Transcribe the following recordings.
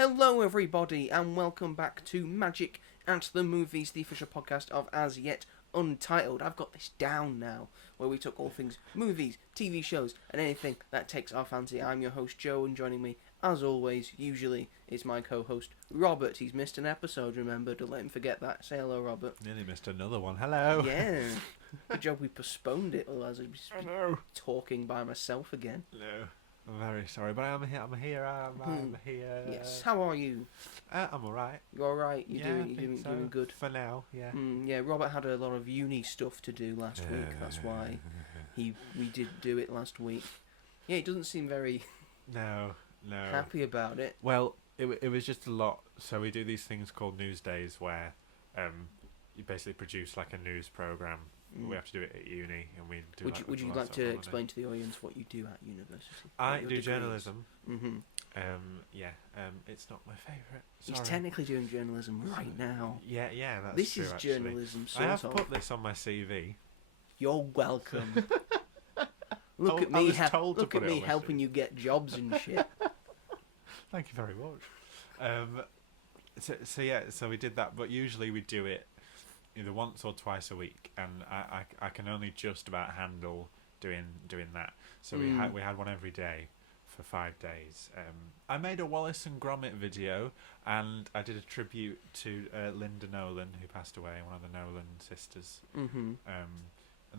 Hello everybody and welcome back to Magic at the Movies, the official podcast of As Yet Untitled. I've got this down now, where we talk all things movies, TV shows and anything that takes our fancy. I'm your host Joe, and joining me, as always, usually, is my co-host Robert. He's missed an episode, remember, don't let him forget that. Say hello, Robert. Nearly missed another one. Hello. Yeah. Good job we postponed it, otherwise I'd be talking by myself again. No. I'm very sorry, but I'm here. I'm here. Yes. How are you? I'm alright. You alright? You're I doing think so. doing good. For now, yeah. Yeah, Robert had a lot of uni stuff to do last week. That's why we did do it last week. Yeah, he doesn't seem very No. happy about it. Well, it was just a lot. So we do these things called news days where you basically produce like a news program. We have to do it at uni, and we do. Would you like to explain to the audience what you do at university? I do journalism. Mm-hmm. It's not my favourite. He's technically doing journalism right now. Yeah, that's this true. This is actually. journalism. I have put this on my CV. You're welcome. Look at me helping you get jobs and shit. Thank you very much. So we did that, but usually we do it either once or twice a week, and I can only just about handle doing that. So we had one every day for 5 days. I made a Wallace and Gromit video, and I did a tribute to Linda Nolan, who passed away, one of the Nolan sisters. And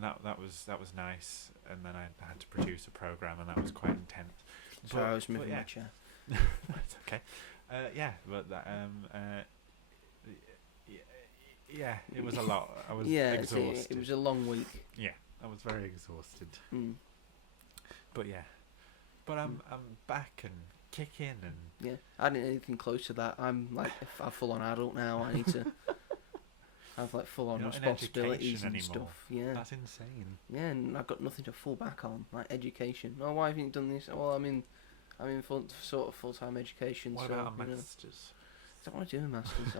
that was nice. And then I had to produce a program, and that was quite intense. So I was moving my chair. It's okay. Yeah, it was a lot. I was exhausted. It was a long week. Yeah, I was very exhausted. But I'm back and kicking and. Yeah, I didn't anything close to that. I'm like a full-on adult now. I need to have like full-on responsibilities and stuff. Yeah, that's insane. Yeah, and I've got nothing to fall back on, like education. Oh, why haven't you done this? Well, I'm in full-time education. What about a master's? I don't want to do a master's.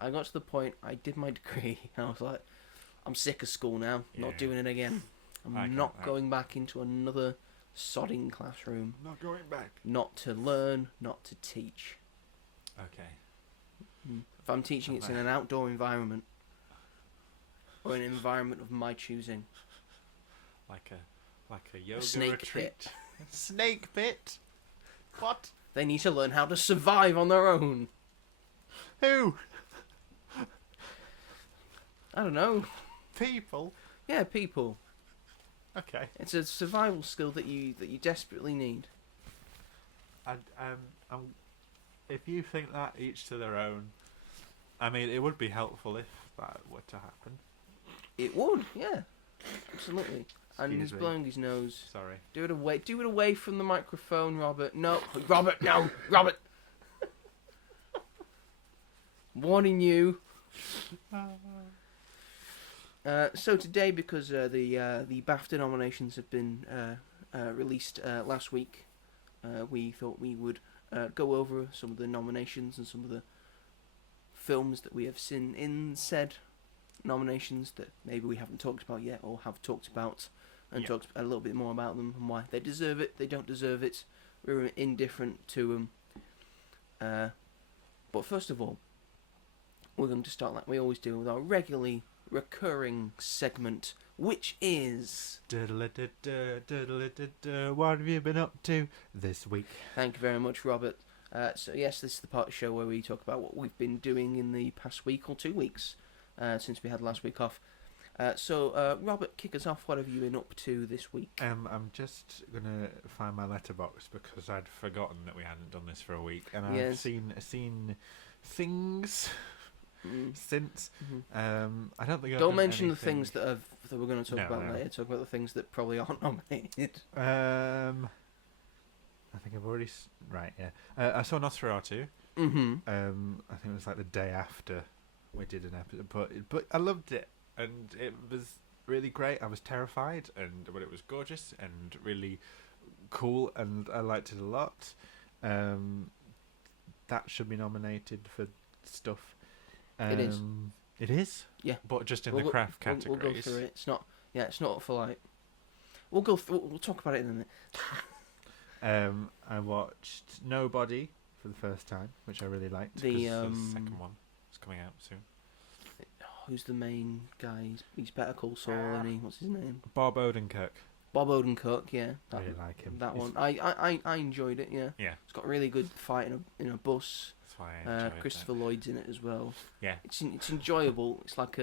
I got to the point, I did my degree, and I was like, I'm sick of school now, not doing it again. I'm not going back into another sodding classroom. Not going back. Not to learn, not to teach. Okay. If I'm teaching, it's in an outdoor environment. Or an environment of my choosing. Like a yoga snake retreat. Pit. Snake pit? What? They need to learn how to survive on their own. Who? I don't know. People? Yeah, people. Okay. It's a survival skill that you desperately need. If you think that, each to their own. I mean, it would be helpful if that were to happen. It would, yeah. Absolutely. And he's blowing his nose. Sorry. Do it away from the microphone, Robert. No. Robert, no. Robert. Warning you. So today, because the BAFTA nominations have been released last week, we thought we would go over some of the nominations and some of the films that we have seen in said nominations that maybe we haven't talked about yet, or have talked about, and talked a little bit more about them and why they deserve it, they don't deserve it. We're indifferent to them. But first of all, we're going to start like we always do with our regularly recurring segment, which is... What have you been up to this week? Thank you very much, Robert. So yes, this is the part of the show where we talk about what we've been doing in the past week or 2 weeks, since we had last week off. So Robert, kick us off. What have you been up to this week? I'm just going to find my letterbox because I'd forgotten that we hadn't done this for a week. And I've seen things... since I don't think don't mention the things that we're going to talk about later. Talk about the things that probably aren't nominated. I think I've already I saw Nosferatu. I think it was like the day after we did an episode, but I loved it and it was really great. I was terrified, but it was gorgeous and really cool, and I liked it a lot. That should be nominated for stuff. It is. It is. Yeah, but just in the craft categories. We'll go through it. It's not. Yeah, it's not for like. We'll talk about it in a minute. I watched Nobody for the first time, which I really liked. The, 'cause the second one is coming out soon. Who's the main guy? He's Better Call Saul, and what's his name? Bob Odenkirk. Bob Odenkirk, yeah. I really like him. That He's- one. I enjoyed it, yeah. Yeah, It's got really good fight in a bus. that's why I enjoyed Christopher Lloyd's in it as well. Yeah. It's enjoyable. It's like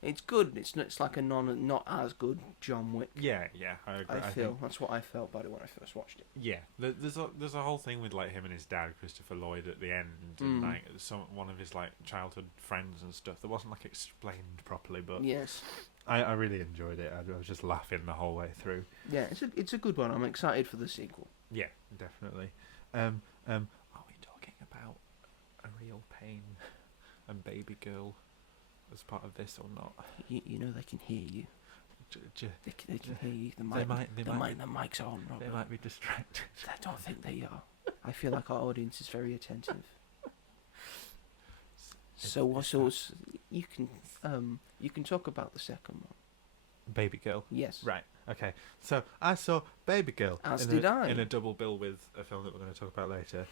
it's good. It's like a not as good John Wick. Yeah, I agree. I feel think, that's what I felt about it when I first watched it. yeah, there's a whole thing with like him and his dad, Christopher Lloyd, at the end, and like one of his like childhood friends and stuff that wasn't like explained properly, but Yes. I really enjoyed it. I was just laughing the whole way through. Yeah, it's a good one. I'm excited for the sequel. Yeah, definitely. Are we talking about a real pain and baby girl as part of this or not? You know they can hear you. They can hear you. The mic's on. Robert. They might be distracted. I don't think they are. I feel like our audience is very attentive. So you can talk about the second one. Baby girl. Yes. Right. Okay. So I saw Baby Girl. As did I. In a double bill with a film that we're going to talk about later.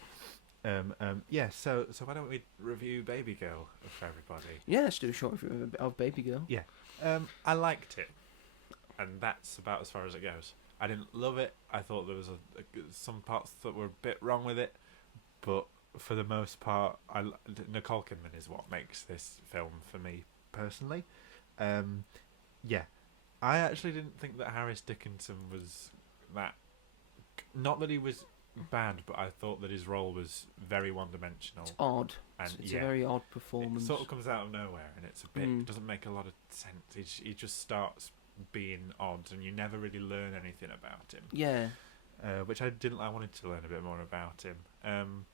Yeah. So why don't we review Baby Girl for everybody? Yeah, let's do a short review of Baby Girl. Yeah. I liked it, and that's about as far as it goes. I didn't love it. I thought there was some parts that were a bit wrong with it, but for the most part, Nicole Kidman is what makes this film for me personally. Yeah. I actually didn't think that Harris Dickinson was that. Not that he was bad, but I thought that his role was very one-dimensional. It's odd. And It's a very odd performance. It sort of comes out of nowhere, and it's a bit doesn't make a lot of sense. He just starts being odd, and you never really learn anything about him. Yeah. Which I didn't. I wanted to learn a bit more about him.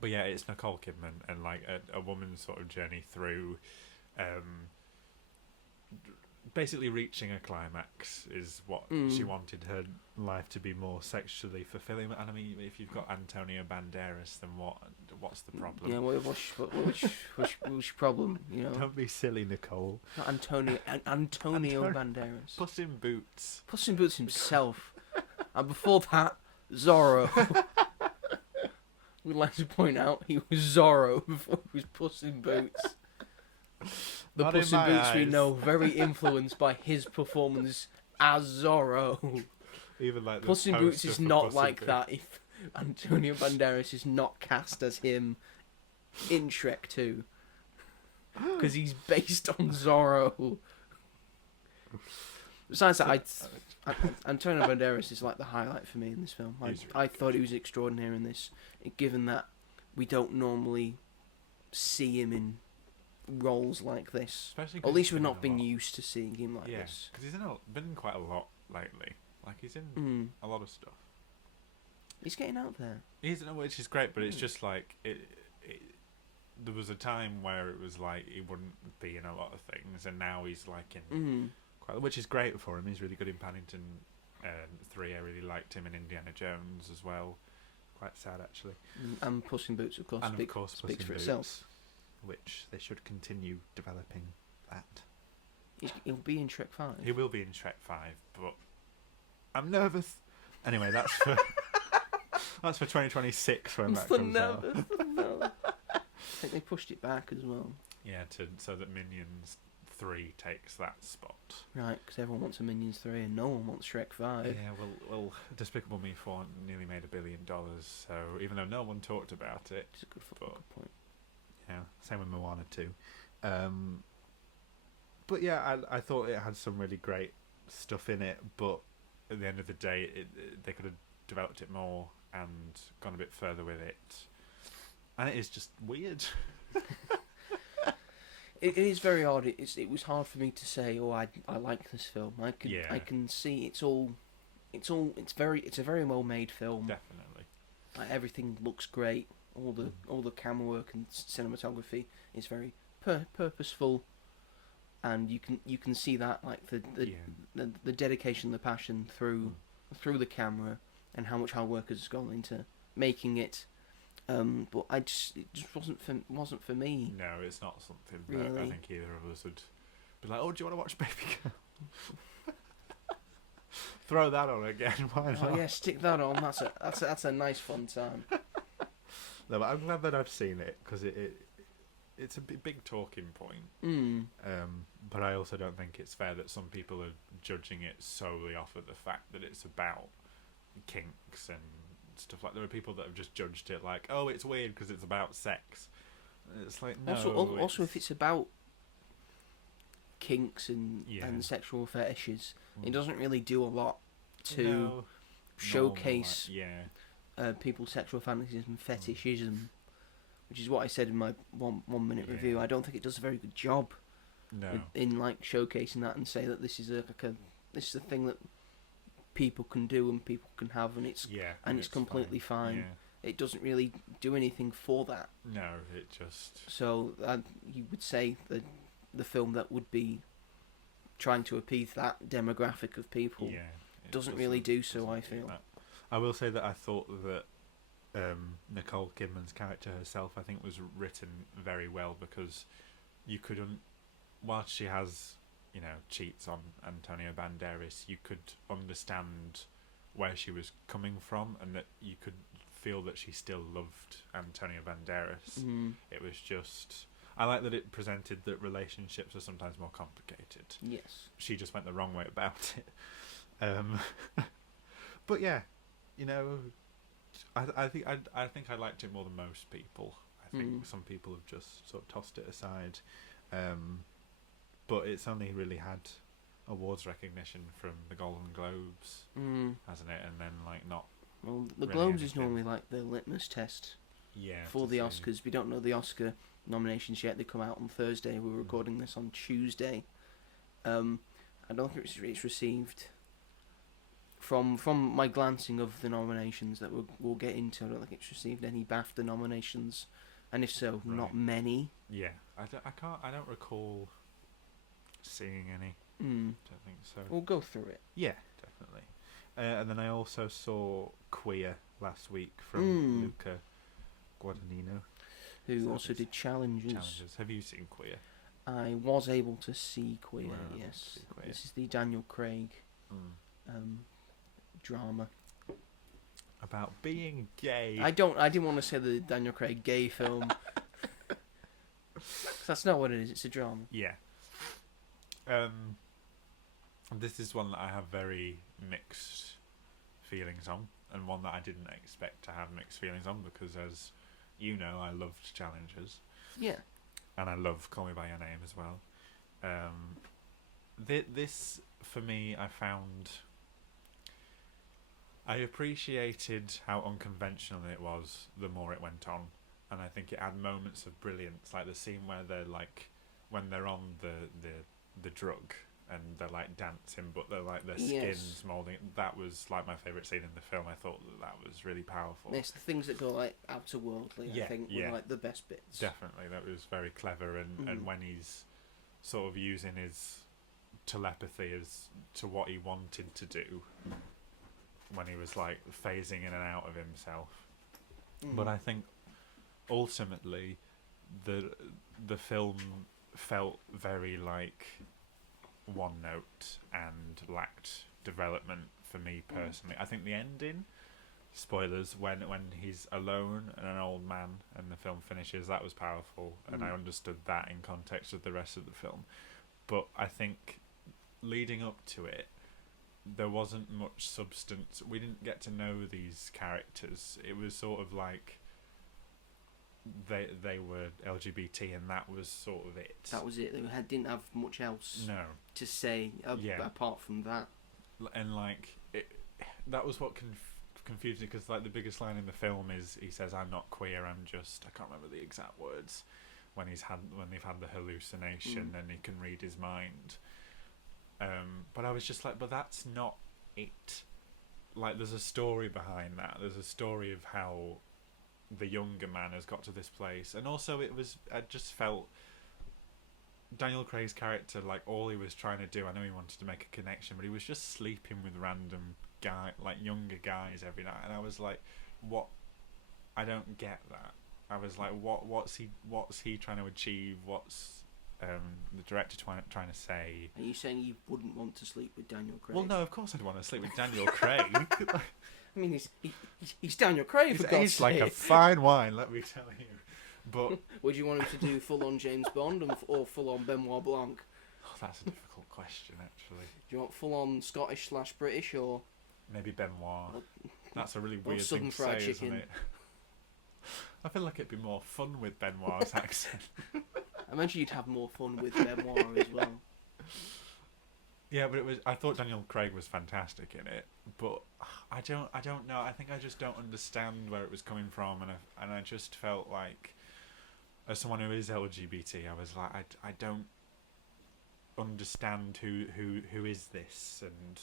But yeah, it's Nicole Kidman, and like a woman's sort of journey through. Basically reaching a climax is what she wanted her life to be more sexually fulfilling. And I mean, if you've got Antonio Banderas, then what's the problem? Yeah, which problem? You know, Don't be silly, Nicole. not Antonio Banderas. Puss in Boots. Puss in Boots himself, and before that, Zorro. We'd like to point out he was Zorro before he was Puss in Boots. The Not Puss in in my Boots we eyes. know very influenced by his performance as Zorro. Even like the Puss in Boots poster is for not Puss in like Boots. that if Antonio Banderas is not cast as him in Shrek 2. Because he's based on Zorro. Besides that, Antonio Banderas is like the highlight for me in this film. I thought he was extraordinary in this, given that we don't normally see him in roles like this. Especially Or at least we've he's not been been in a lot. used to seeing him like Yeah, this. because he's been in quite a lot lately. Like he's in a lot of stuff. He's getting out there. Which is great, but it's just like there was a time where it was like he wouldn't be in a lot of things, and now he's like in quite, which is great for him. He's really good in Paddington 3. I really liked him in Indiana Jones as well. Quite sad actually. And Puss in Boots, of course, And of course, Puss speaks in for Boots, itself. which they should continue developing that. He'll be in Shrek 5. He will be in Shrek 5, but I'm nervous. Anyway, that's for that's for 2026 when that comes out. I think they pushed it back as well. Yeah, so that Minions 3 takes that spot. Right, because everyone wants a Minions 3 and no one wants Shrek 5. Yeah, well, Despicable Me 4 nearly made $1 billion, so even though no one talked about it, It's a good point. yeah, same with Moana 2. But yeah, I thought it had some really great stuff in it, but at the end of the day, they could have developed it more and gone a bit further with it. And it is just weird. It is very odd. It was hard for me to say, oh, I like this film. I can see it's a very well made film. Definitely. Like, everything looks great. All the camera work and cinematography is very purposeful, and you can see that, like the dedication, the passion through the camera, and how much hard work has gone into making it. But it just wasn't for me. No, it's not something Really? that I think either of us would be like, oh, do you want to watch Baby Girl? Throw that on again, why not? Oh yeah, stick that on. That's a nice fun time. No, but I'm glad that I've seen it because it's a big talking point. But I also don't think it's fair that some people are judging it solely off of the fact that it's about kinks and stuff. Like, there are people that have just judged it like, oh, it's weird because it's about sex. It's like, no. Also, if it's about kinks and sexual fetishes, it doesn't really do a lot to showcase people's sexual fantasies and fetishism, which is what I said in my one minute review. I don't think it does a very good job in like showcasing that and say that this is a thing that people can do and people can have, and it's completely fine. It doesn't really do anything for that. No, it just... So you would say that the film that would be trying to appease that demographic of people doesn't really do so, I feel. I will say that I thought that Nicole Kidman's character herself, I think, was written very well, because you could... whilst she has, cheats on Antonio Banderas, you could understand where she was coming from, and that you could feel that she still loved Antonio Banderas. It was just... I like that it presented that relationships are sometimes more complicated. Yes. She just went the wrong way about it. But yeah, I think I liked it more than most people. I think some people have just sort of tossed it aside. But it's only really had awards recognition from the Golden Globes, hasn't it? And then not. Well, the Globes is normally like the litmus test. For the Oscars. We don't know the Oscar nominations yet. They come out on Thursday. We're recording this on Tuesday. I don't think it's received. From my glancing of the nominations that we'll get into, I don't think it's received any BAFTA nominations, and if so, not many. Yeah, I don't recall seeing any. Don't think so. We'll go through it. Yeah, definitely. And then I also saw Queer last week from Luca Guadagnino, who also did Challenges. Have you seen Queer? I was able to see Queer. Yes, this is the Daniel Craig drama about being gay. I didn't want to say the Daniel Craig gay film. That's not what it is. It's a drama. Yeah. This is one that I have very mixed feelings on, and one that I didn't expect to have mixed feelings on, because, as you know, I loved Challenges. Yeah. And I love Call Me By Your Name as well. This, for me, I appreciated how unconventional it was the more it went on, and I think it had moments of brilliance, like the scene where they're when they're on the drug and they're dancing, but they're their skin's moulding. That was my favourite scene in the film. I thought that was really powerful. It's the things that go outer worldly. I think were the best bits. Definitely, that was very clever, and when he's sort of using his telepathy as to what he wanted to do, when he was phasing in and out of himself. But I think ultimately the film felt very one note and lacked development for me personally. I think the ending, spoilers, when he's alone and an old man and the film finishes, that was powerful, and I understood that in context of the rest of the film. But I think leading up to it, there wasn't much substance. We didn't get to know these characters. It was sort of they were LGBT, and that was sort of it. That was it. They didn't have much else to say apart from that. And that was what confused me, because the biggest line in the film is he says, "I'm not queer. I'm just..." I can't remember the exact words. When they've had the hallucination and he can read his mind. But I was just but that's not it. There's a story behind that. There's a story of how the younger man has got to this place, and also I just felt Daniel Craig's character, all he was trying to do, I know he wanted to make a connection, but he was just sleeping with random younger guys every night, and I was what? I don't get that. I was what's he trying to achieve? What's the director trying to say? Are you saying you wouldn't want to sleep with Daniel Craig? Well, no, of course I'd want to sleep with Daniel Craig. I mean, he's Daniel Craig, He's for God's aged like a sake. fine wine, let me tell you. But Would you want him to do full-on James Bond or full-on Benoit Blanc? that's a difficult question, actually. Do you want full-on Scottish/British or Maybe Benoit. Or- That's a really or weird Southern thing to fried say, chicken? isn't it? I feel like it'd be more fun with Benoit's accent. I imagine you'd have more fun with Benoit as well. Yeah, but I thought Daniel Craig was fantastic in it, but I don't know. I think I just don't understand where it was coming from, and I just felt like, as someone who is LGBT, I was like, I don't understand who is this and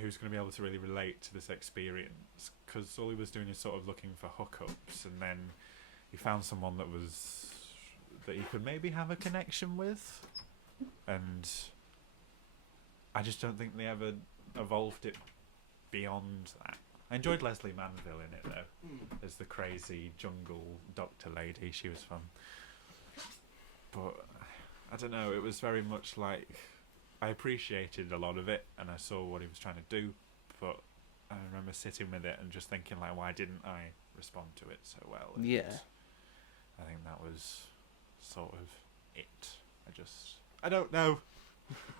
who's going to be able to really relate to this experience, because all he was doing is sort of looking for hookups, and then he found someone that he could maybe have a connection with, and I just don't think they ever evolved it beyond that. I enjoyed Leslie Manville in it though, as the crazy jungle doctor lady. She was fun, but I don't know. It was very much like, I appreciated a lot of it, and I saw what he was trying to do, but I remember sitting with it and just thinking, like, why didn't I respond to it so well? And Yeah. I think that was sort of it. I don't know,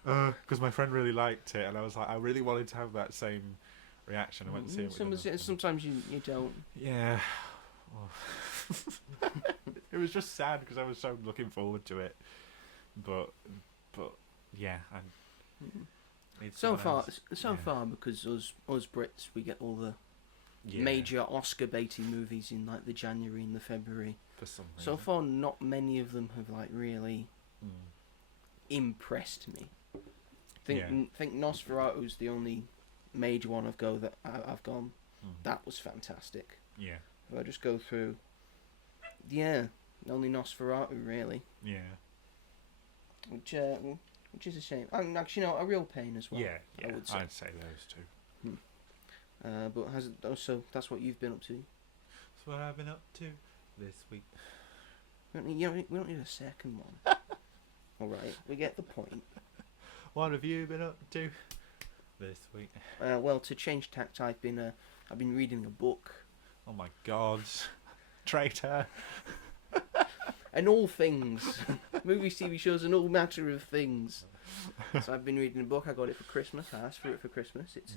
because my friend really liked it, and I was like, I really wanted to have that same reaction. I went to see it with him. Sometimes you don't. Yeah. Well, it was just sad because I was so looking forward to it, but yeah, So far, because us Brits, we get all the major Oscar baity movies in like the January and the February. For some reason. So far, not many of them have like really impressed me. Think Nosferatu's the only major one I've gone. That was fantastic. Yeah. If I just go through, only Nosferatu really. Yeah. Which is a shame. Actually, no, a real pain as well. Yeah. I would say. I'd say those two. But that's what you've been up to. That's what I've been up to this week. We don't need a second one. All right, we get the point. What have you been up to this week? Well, to change tact, I've been reading a book. Oh my God, traitor! And all things, movies, TV shows, and all matter of things. So I've been reading a book. I got it for Christmas. I asked for it for Christmas. It's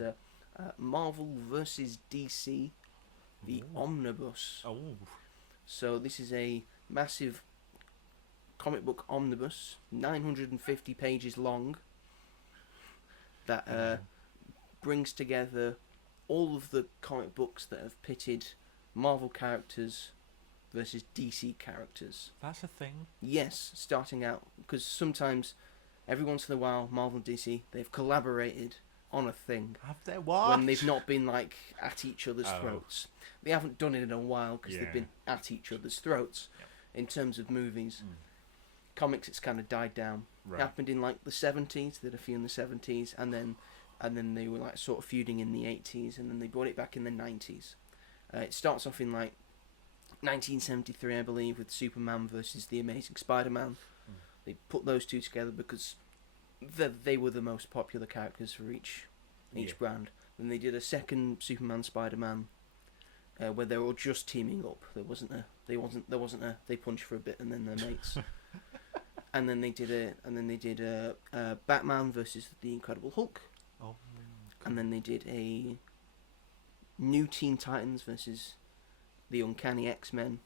Marvel vs. DC, the Omnibus. Oh. So this is a massive comic book omnibus, 950 pages long, that brings together all of the comic books that have pitted Marvel characters versus DC characters. That's a thing. Yes, starting out, because sometimes, every once in a while, Marvel and DC, they've collaborated on a thing. Have they what? When they've not been like at each other's throats. They haven't done it in a while because they've been at each other's throats. Yep. In terms of movies, comics, it's kind of died down. Right. It happened in like the 70s. They did a few in the 70s, and then they were like sort of feuding in the 80s, and then they brought it back in the 90s. It starts off in like 1973, I believe, with Superman versus the Amazing Spider-Man. They put those two together because they were the most popular characters for each brand. Then they did a second Superman Spider-Man where they were all just teaming up. There wasn't a they punch for a bit and then they're mates. and then they did a Batman versus the Incredible Hulk. Oh. Cool. And then they did a New Teen Titans versus the Uncanny X-Men.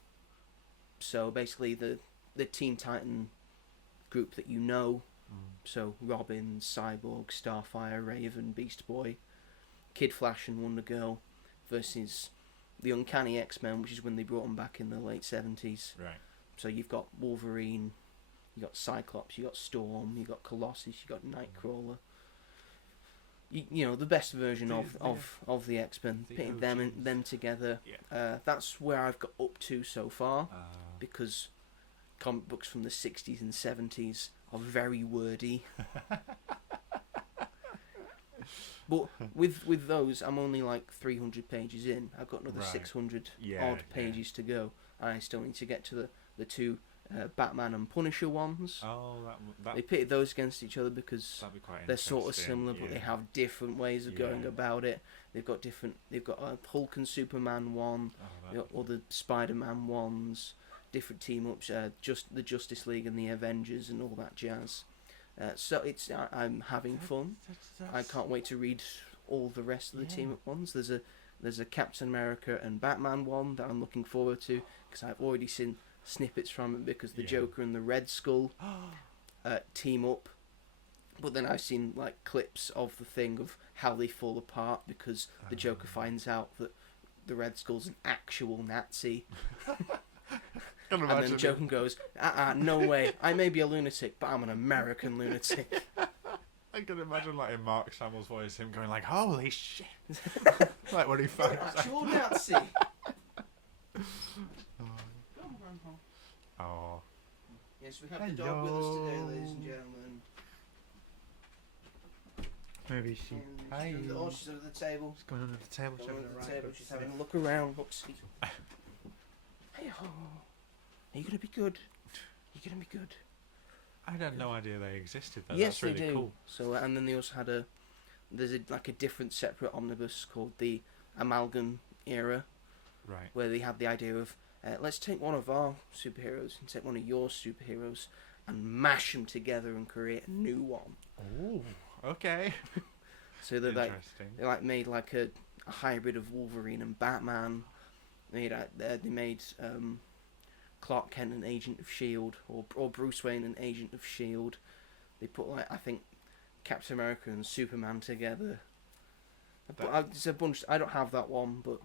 So basically the Teen Titan group that you know. So Robin, Cyborg, Starfire, Raven, Beast Boy, Kid Flash and Wonder Girl versus the Uncanny X-Men, which is when they brought them back in the late 70s. Right. So you've got Wolverine, you got Cyclops, you got Storm, you got Colossus, you got Nightcrawler. You know, the best version of the X-Men, pitting them together. Yeah. That's where I've got up to so far, because comic books from the 60s and 70s are very wordy. But with those, I'm only like 300 pages in. I've got another 600 odd pages to go. I still need to get to the two Batman and Punisher ones. Oh, that They pitted those against each other because that'd be quite they're interesting. sort of similar, but they yeah. have different ways of going Yeah. about it. They've got a Hulk and Superman one. Oh, They've got other Spider-Man ones. Different team ups. Just the Justice League and the Avengers and all that jazz. So I'm having fun. I can't wait to read all the rest of the team up ones. There's a Captain America and Batman one that I'm looking forward to because I've already seen snippets from it because the Joker and the Red Skull team up. But then I've seen like clips of the thing of how they fall apart because the Joker finds out that the Red Skull's an actual Nazi. And then Joker goes, no way, I may be a lunatic, but I'm an American lunatic. I can imagine, like, in Mark Hamill's voice, him going like, "Holy shit!" Like when he finds out. Actual Nazi. Oh. Yes, we have the dog with us today, ladies and gentlemen. Maybe she. Hi. Oh, she's under the table. She's going under the table. She's under the table. She's having a look around. Look-see. Hey, are you gonna be good? You're gonna be good. I had no idea they existed. Though. Yes, That's really they do. Cool. So, and then they also had there's a different separate omnibus called the Amalgam Era, Right. where they had the idea of let's take one of our superheroes and take one of your superheroes and mash them together and create a new one. Oh. Okay. So they're like Interesting. made like a hybrid of Wolverine and Batman. They made Clark Kent an Agent of Shield, or Bruce Wayne an Agent of Shield. They put like I think Captain America and Superman together. It's a bunch. I don't have that one, but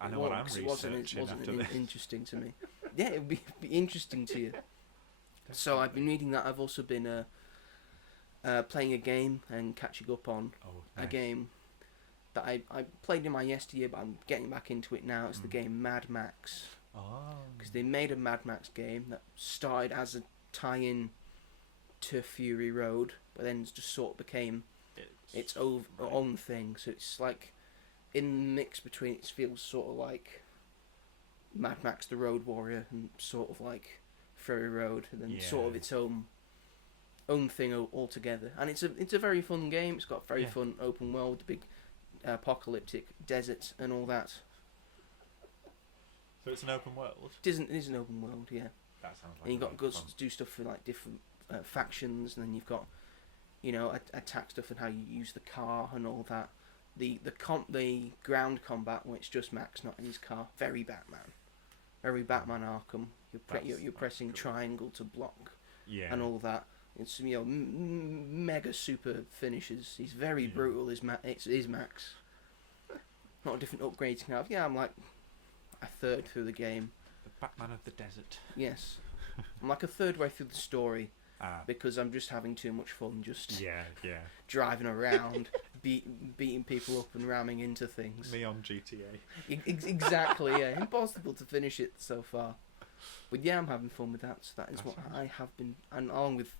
I know what I'm it researching wasn't after this. interesting to me. Yeah, it would be interesting to you. So I've been reading that. I've also been playing a game and catching up on a game that I played in my yesteryear, but I'm getting back into it now. It's the game Mad Max. Oh. Because they made a Mad Max game that started as a tie-in to Fury Road, but then just sort of became its own thing. So it's like in the mix between. It feels sort of like Mad Max: The Road Warrior and sort of like Fury Road, and then sort of its own thing altogether. And it's a very fun game. It's got very fun open world, big apocalyptic desert and all that. So it's an open world. It is an open world, yeah. That sounds like. And you've got really to do stuff for like different factions, and then you've got, attack stuff and how you use the car and all that. The ground combat, where it's just Max not in his car, very Batman Arkham. You're pressing triangle to block, and all that. It's mega super finishes. He's very brutal. Is Max. Not a different upgrades you can have. Yeah, I'm like a third through the game. The Batman of the desert. Yes, I'm like a third way through the story. Because I'm just having too much fun, just driving around, beating people up and ramming into things. Me on GTA. Exactly, yeah. Impossible to finish it so far. But yeah, I'm having fun with that. So that's what I have been, and along with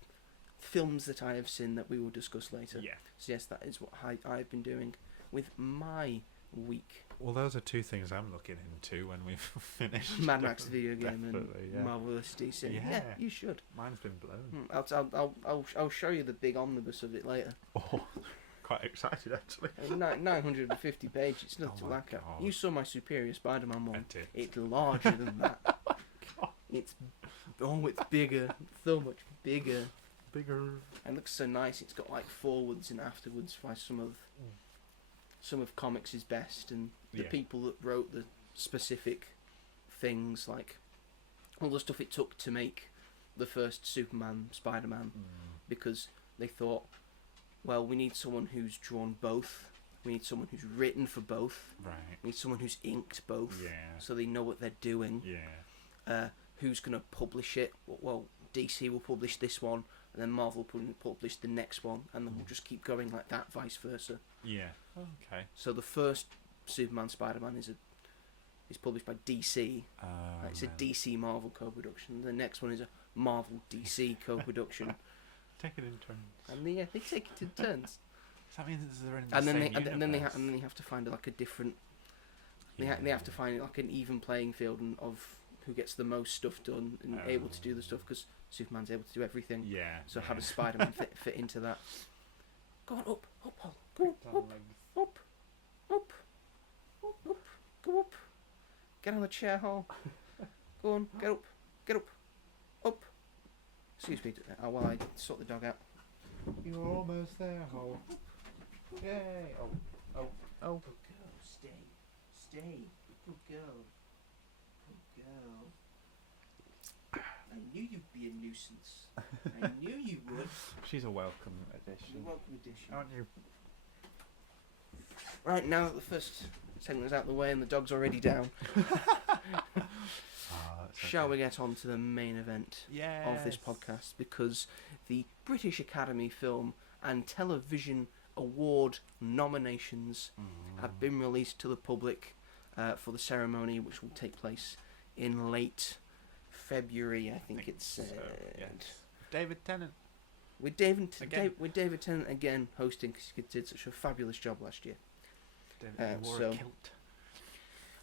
films that I have seen that we will discuss later. Yeah. So yes, that is what I've been doing with my week. Well, those are two things I'm looking into when we've finished. Mad Max video game Definitely, and Marvelous DC. Yeah, you should. Mine's been blown. I'll show you the big omnibus of it later. Oh, quite excited actually. 950 pages. It's nothing to laugh at. You saw my Superior Spider-Man one. I did. It's larger than that. It's bigger, so much bigger. And looks so nice. It's got like forwards and afterwards by some of comics' best, and the people that wrote the specific things, like all the stuff it took to make the first Superman, Spider-Man, because they thought, well, we need someone who's drawn both. We need someone who's written for both. Right. We need someone who's inked both. Yeah. So they know what they're doing. Yeah. Who's going to publish it? Well, DC will publish this one, and then Marvel will publish the next one, and then we'll just keep going like that, vice versa. Yeah. Okay. So the first Superman Spider-Man is published by DC. It's a DC Marvel co-production. The next one is a Marvel DC co-production. Take it in turns. And they take it in turns. Does that mean they're in the and then same they universe? and then they have to find like a different. They have to find like an even playing field of who gets the most stuff done and able to do the stuff, because Superman's able to do everything. Yeah. So how does Spider-Man fit into that? Go on, up, Hall. Go up, up, up, up, go up. Get on the chair, Hall. Go on, get up, up. Excuse me, while I sort the dog out. You're almost there, Hall. Yay! Oh. Good girl, stay. Good girl. I knew you'd be a nuisance. I knew you would. She's a welcome addition. You're a welcome addition. Aren't you? Right, now that the first segment's out of the way and the dog's already down, shall we get on to the main event of this podcast? Because the British Academy Film and Television Award nominations have been released to the public for the ceremony, which will take place in late February. I think it's so, yes. David Tennant. With David Tennant again hosting, because he did such a fabulous job last year. David wore a kilt.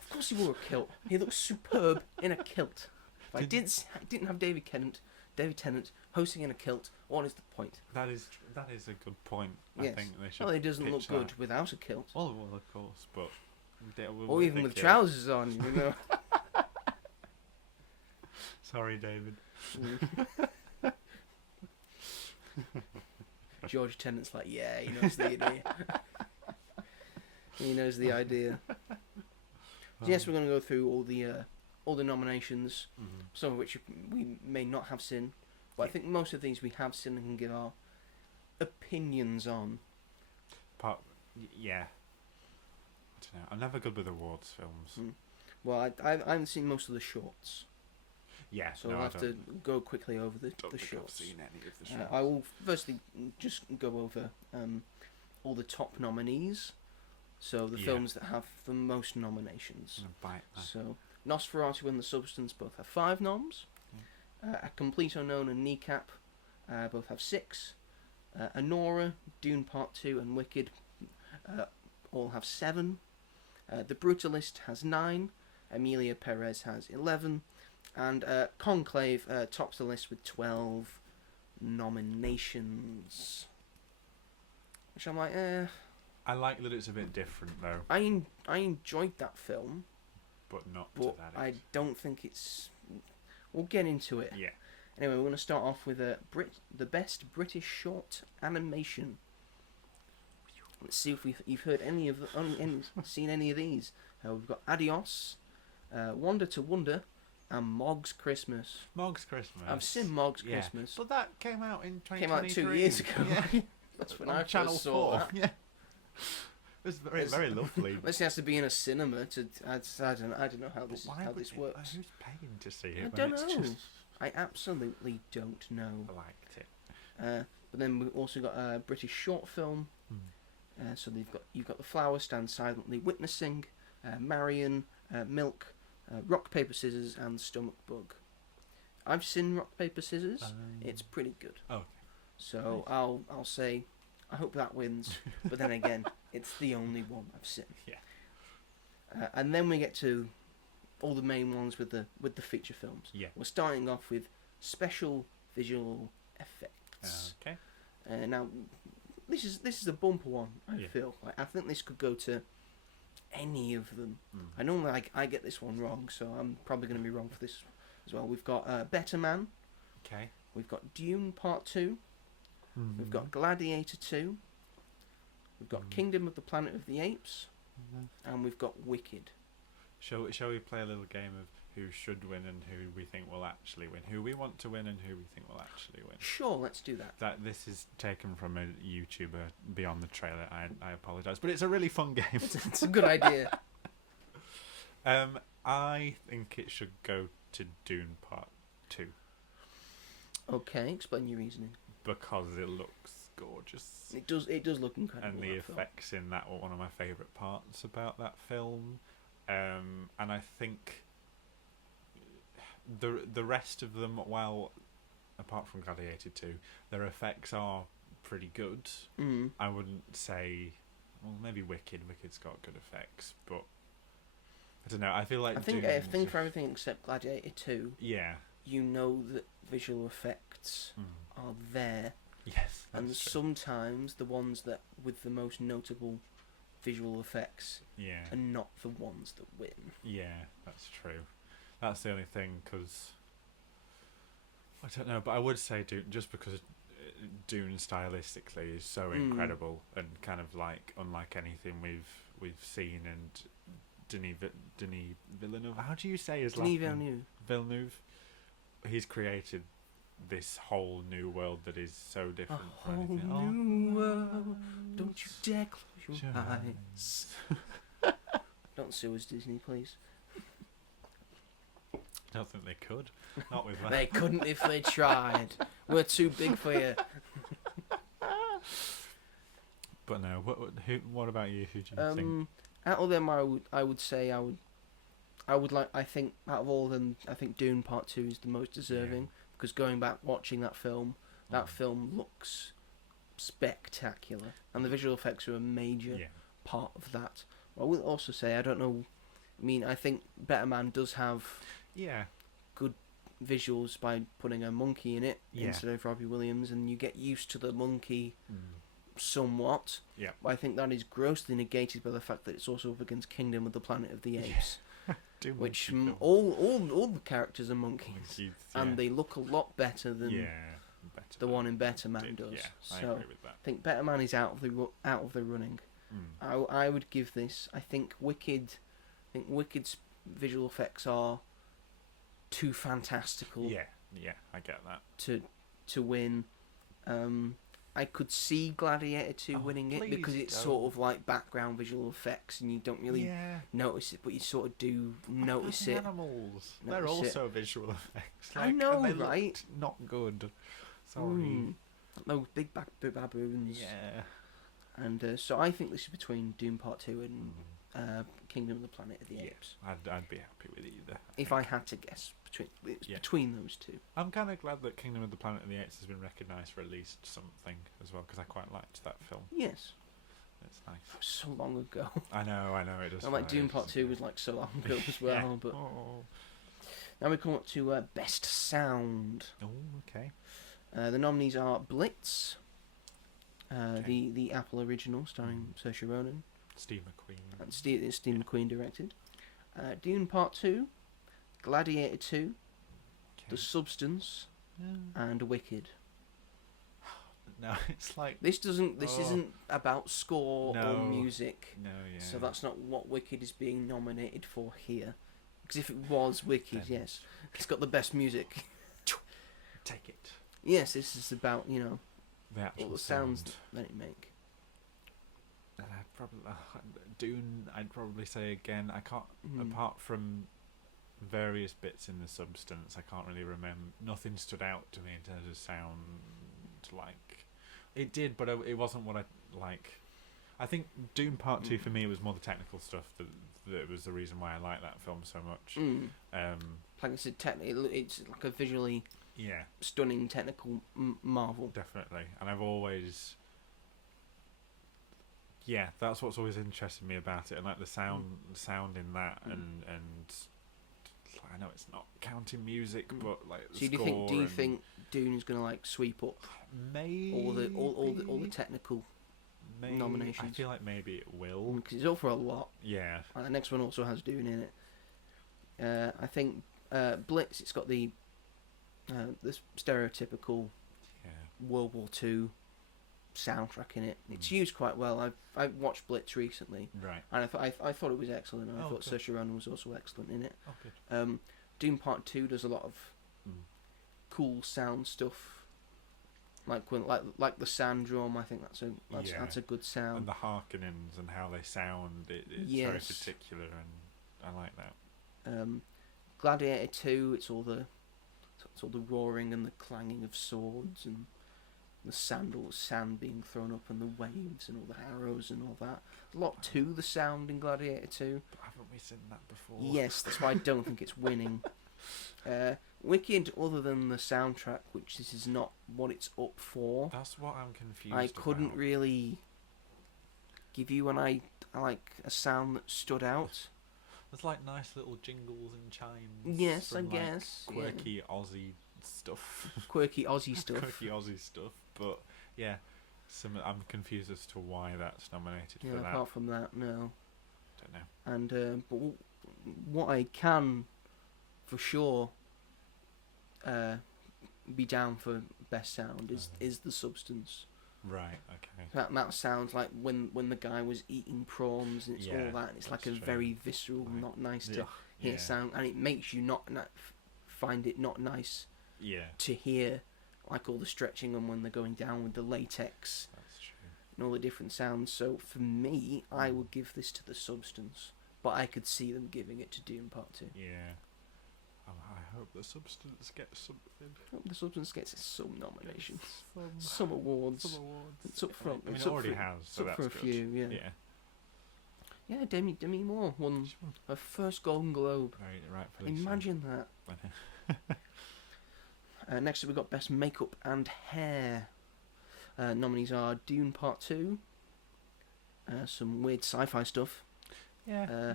Of course he wore a kilt. He looks superb in a kilt. If I didn't have David Tennant hosting in a kilt, what is the point? That is a good point. Yes. I think they should. Well, he doesn't look pitch good that. without a kilt. Well, of course, but or even with trousers on, you know. Sorry, David. George Tennant's like, yeah, he knows the idea. He knows the idea. So yes, we're going to go through all the nominations, some of which we may not have seen, but I think most of these we have seen and can give our opinions on. Yeah. I don't know. I'm never good with awards films. Well, I haven't seen most of the shorts. Yeah, so I'll have to go quickly over the shorts. I've seen any of the shorts. I will firstly just go over all the top nominees. So the films that have the most nominations. So Nosferatu and The Substance both have 5 noms. A Complete Unknown and Kneecap both have 6. Anora, Dune Part 2 and Wicked all have 7. The Brutalist has 9. Emilia Perez has 11. And Conclave tops the list with 12 nominations. Which I'm like, I like that it's a bit different, though. I enjoyed that film. But not to that I don't think it's... We'll get into it. Yeah. Anyway, we're going to start off with the best British short animation. Let's see if you've heard any of seen any of these. We've got Adios, Wonder to Wonder, and Mog's Christmas. Mog's Christmas. I've seen Mog's Christmas. But that came out in 2023. Came out 2 years ago. Yeah. That's when I first saw that. Yeah. It was very lovely. Unless it has to be in a cinema to. I don't know how this works. Who's paying to see it? I don't know. I absolutely don't know. I liked it. But then we've also got a British short film. So you've got The Flower Stand Silently Witnessing, Marion, Milk, Rock Paper Scissors, and Stomach Bug. I've seen Rock Paper Scissors. It's pretty good. Oh. So nice. I'll say I hope that wins. But then again, it's the only one I've seen. Yeah. And then we get to all the main ones with the feature films. Yeah. We're starting off with special visual effects. Okay. Now, this is a bumper one. I feel like I think this could go to any of them. I normally I get this one wrong, so I'm probably going to be wrong for this as well. We've got Better Man. Okay. We've got Dune Part 2. We've got Gladiator 2. We've got Kingdom of the Planet of the Apes. And we've got Wicked. Shall we play a little game of who should win and who we think will actually win? Who we want to win and who we think will actually win? Sure, let's do that. This is taken from a YouTuber beyond the trailer. I apologise, but it's a really fun game. It's a good idea. I think it should go to Dune Part 2. Okay, explain your reasoning. Because it looks gorgeous. It does look incredible. And the effects in that were one of my favourite parts about that film. And I think the rest of them, well, apart from Gladiator 2, their effects are pretty good. I wouldn't say... Well, maybe Wicked. Wicked's got good effects, but I don't know. I feel like I think for everything except Gladiator 2, yeah. you know that visual effects are there, Yes, and that's true. sometimes the ones that with the most notable visual effects Yeah, are not the ones that win. yeah, that's true. That's the only thing, because I don't know, but I would say Dune, just because Dune stylistically is so incredible and kind of like unlike anything we've seen. And Denis Villeneuve, how do you say his last name? Villeneuve. He's created this whole new world that is so different A from anything. whole new world. Don't you dare close your eyes. Don't sue us, Disney, please. I don't think they could. Not with that. They couldn't if they tried. We're too big for you. But no, what about you? Who do you think? Out of them, I would say I think out of all of them, I think Dune Part 2 is the most deserving, because going back watching that film looks spectacular, and the visual effects are a major part of that. I will also say, I don't know, I mean, I think Better Man does have good visuals by putting a monkey in it instead of Robbie Williams, and you get used to the monkey somewhat. Yeah. But I think that is grossly negated by the fact that it's also up against Kingdom of the Planet of the Apes, which all the characters are monkeys, and they look a lot better than the one in Better Man does. Yeah, I so agree with that. I think Better Man is out of the running. I would give this. I think Wicked's visual effects are too fantastical. Yeah, I get that. To win. I could see Gladiator 2 winning it because it's sort of like background visual effects, and you don't really notice it, but you sort of do notice it. Animals, they're also visual effects. I know, and they right? looked not good. Sorry. Those big baboons. Yeah. And so I think this is between Doom Part 2 and Kingdom of the Planet of the Apes. I'd be happy with either. If I had to guess, between those two. I'm kind of glad that Kingdom of the Planet of the Apes has been recognised for at least something as well, because I quite liked that film. Yes. It's nice. That was so long ago. I know, it does. And like Doom Part 2 was like so long ago as well. But now we come up to Best Sound. Oh, okay. The nominees are Blitz, the Apple original starring Saoirse Ronan. Steve McQueen. And Steve McQueen directed. Dune Part 2, Gladiator 2, The Substance, and Wicked. No, it's like this isn't about score or music. No, So that's not what Wicked is being nominated for here. Because if it was Wicked, yes, it's got the best music. Take it. Yes, this is about all the sounds that it make. And Dune, I'd probably say again. I can't, apart from various bits in The Substance, I can't really remember. Nothing stood out to me in terms of sound. Like it did, but it wasn't what I like. I think Dune Part 2 for me was more the technical stuff that was the reason why I like that film so much. Like I said, it's like a visually stunning technical marvel. Definitely, and I've always. Yeah, that's what's always interested me about it, and like the sound in that, and I know it's not counting music, but like the score. Do you think Dune is going to like sweep up maybe all the technical nominations? I feel like maybe it will, because it's all for a lot. Yeah. And the next one also has Dune in it. I think Blitz. It's got the stereotypical World War II soundtrack in it. It's used quite well. I watched Blitz recently, right? And I thought it was excellent. And I thought Saoirse Ronan was also excellent in it. Oh, good. Doom Part 2 does a lot of cool sound stuff, like the sand drum. I think that's a good sound. And the harkenings and how they sound, it's very particular, and I like that. Gladiator 2, it's all the roaring and the clanging of swords and the sand being thrown up and the waves and all the arrows and all that. A lot to the sound in Gladiator 2. But haven't we seen that before? Yes, that's why I don't think it's winning. Wicked, other than the soundtrack, which this is not what it's up for. That's what I'm confused I couldn't really give you a sound that stood out. There's like nice little jingles and chimes. Yes, I from, like, guess. quirky Aussie stuff. Quirky Aussie stuff. Quirky Aussie stuff. But yeah, I'm confused as to why that's nominated for that. Apart from that, no. Don't know. And but what I can, for sure, be down for best sound is The Substance. Right. Okay. That sounds like when the guy was eating prawns, and it's all that. And it's like a true. very visceral, not nice to hear sound, and it makes you not find it not nice. Yeah. To hear, like all the stretching and when they're going down with the latex. That's true. And all the different sounds. So for me, I would give this to The Substance, but I could see them giving it to Dune Part 2. Yeah. I hope The Substance gets something. I hope The Substance gets some nominations, Some some awards. awards. It's up front. I mean, It's it up already for, has, it's so up that's for a good. few. Yeah. Yeah. Yeah. Demi Moore won her first Golden Globe. Very rightfully. Imagine that. Next up, we got Best Makeup and Hair. Nominees are Dune Part 2, some weird sci-fi stuff. Yeah.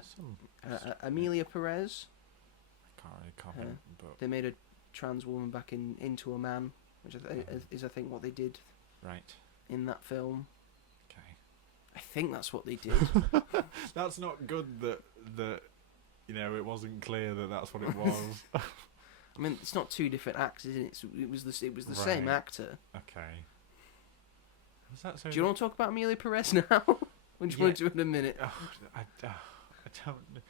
Amelia Perez. I can't really comment, but They made a trans woman back into a man, which is I think what they did right. in that film. Okay. I think that's what they did. That's not good. That it wasn't clear that that's what it was. I mean, it's not two different actors, is it? It was the same actor. Okay. Was that so? Do you want to talk about Amelia Perez now? Or do you want to do it in a minute? Oh, I don't.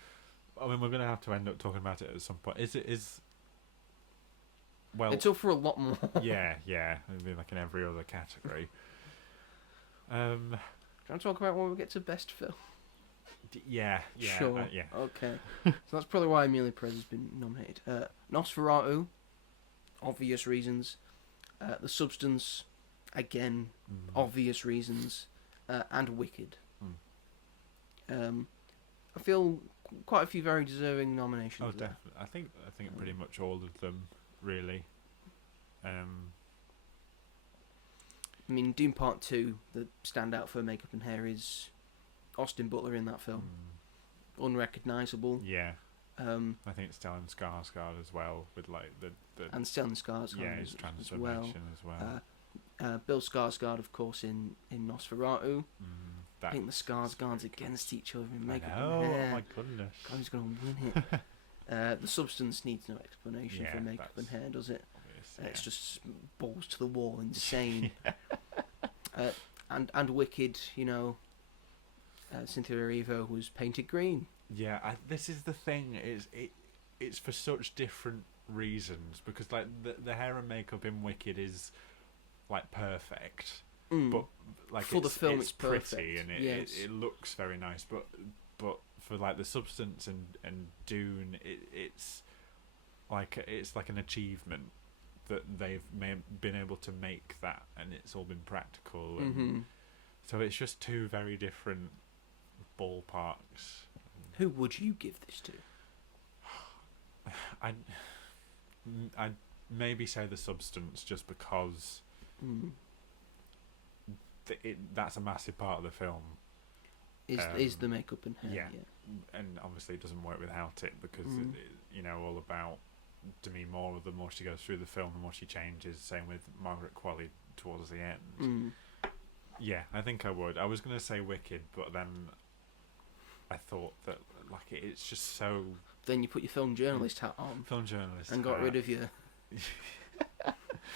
I mean, we're gonna have to end up talking about it at some point. Well, it's up for a lot more. yeah. It'd be like in every other category. Do you want to talk about when we get to Best Film? Yeah. Sure. Yeah. Okay. So that's probably why Amelia Perez has been nominated. Nosferatu, obvious reasons. The Substance, again, obvious reasons. And Wicked. I feel quite a few very deserving nominations. Oh, definitely. I think pretty much all of them, really. I mean, Dune Part 2, the standout for makeup and hair is Austin Butler in that film. Unrecognisable. Yeah. I think it's Stellan Skarsgård as well, with like the and Stellan Skarsgård his transformation as well. Bill Skarsgård, of course, in Nosferatu. I think the Skarsgårds against each other in makeup and hair. Oh my goodness! God, who's going to win it? The Substance needs no explanation for makeup and hair, does it? It's just balls to the wall, insane. And Wicked, Cynthia Erivo was painted green. Yeah, this is the thing. It's for such different reasons, because like the hair and makeup in Wicked is like perfect, but like for the film it's pretty perfect. and it looks very nice. But for like The Substance and Dune, it's like an achievement that they've been able to make that, and it's all been practical. And so it's just two very different ballparks. Who would you give this to? I'd maybe say The Substance, just because that's a massive part of the film. Is the makeup and hair? Yeah. And obviously it doesn't work without it, because all about Demi Moore. The more she goes through the film, the more she changes. Same with Margaret Qualley towards the end. Yeah, I think I would. I was going to say Wicked, but then I thought that like it's just so. Then you put your film journalist hat on. Film journalist. And got rid of your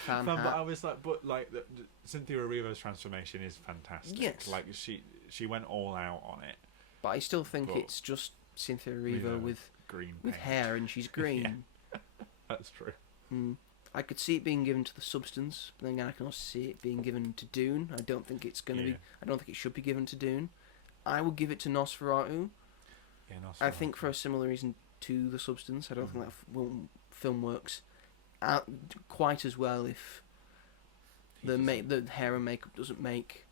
fan hat. But I was like, Cynthia Erivo's transformation is fantastic. Yes. Like she went all out on it. But I still think it's just Cynthia Erivo with green with paint. hair, and she's green. That's true. I could see it being given to The Substance, but then again, I can also see it being given to Dune. I don't think it's going to be. I don't think it should be given to Dune. I would give it to Nosferatu. Yeah, Nosferatu. I think for a similar reason to The Substance. I don't think that film works quite as well if the hair and makeup doesn't make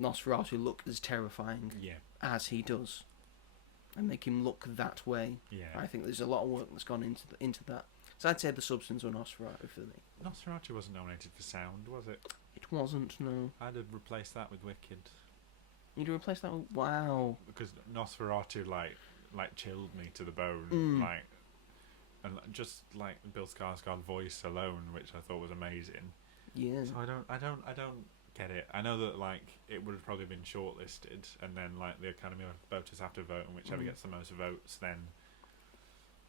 Nosferatu look as terrifying as he does, and make him look that way. Yeah, I think there's a lot of work that's gone into that. So I'd say The Substance or Nosferatu for me. Nosferatu wasn't nominated for sound, was it? It wasn't, no. I'd have replaced that with Wicked. You'd replace that with... Wow. Because Nosferatu, like, like chilled me to the bone. Like, and just like Bill Skarsgård's voice alone, which I thought was amazing. Yeah. So I don't get it. I know that like it would have probably been shortlisted, and then like the Academy of voters have to vote, and whichever gets the most votes then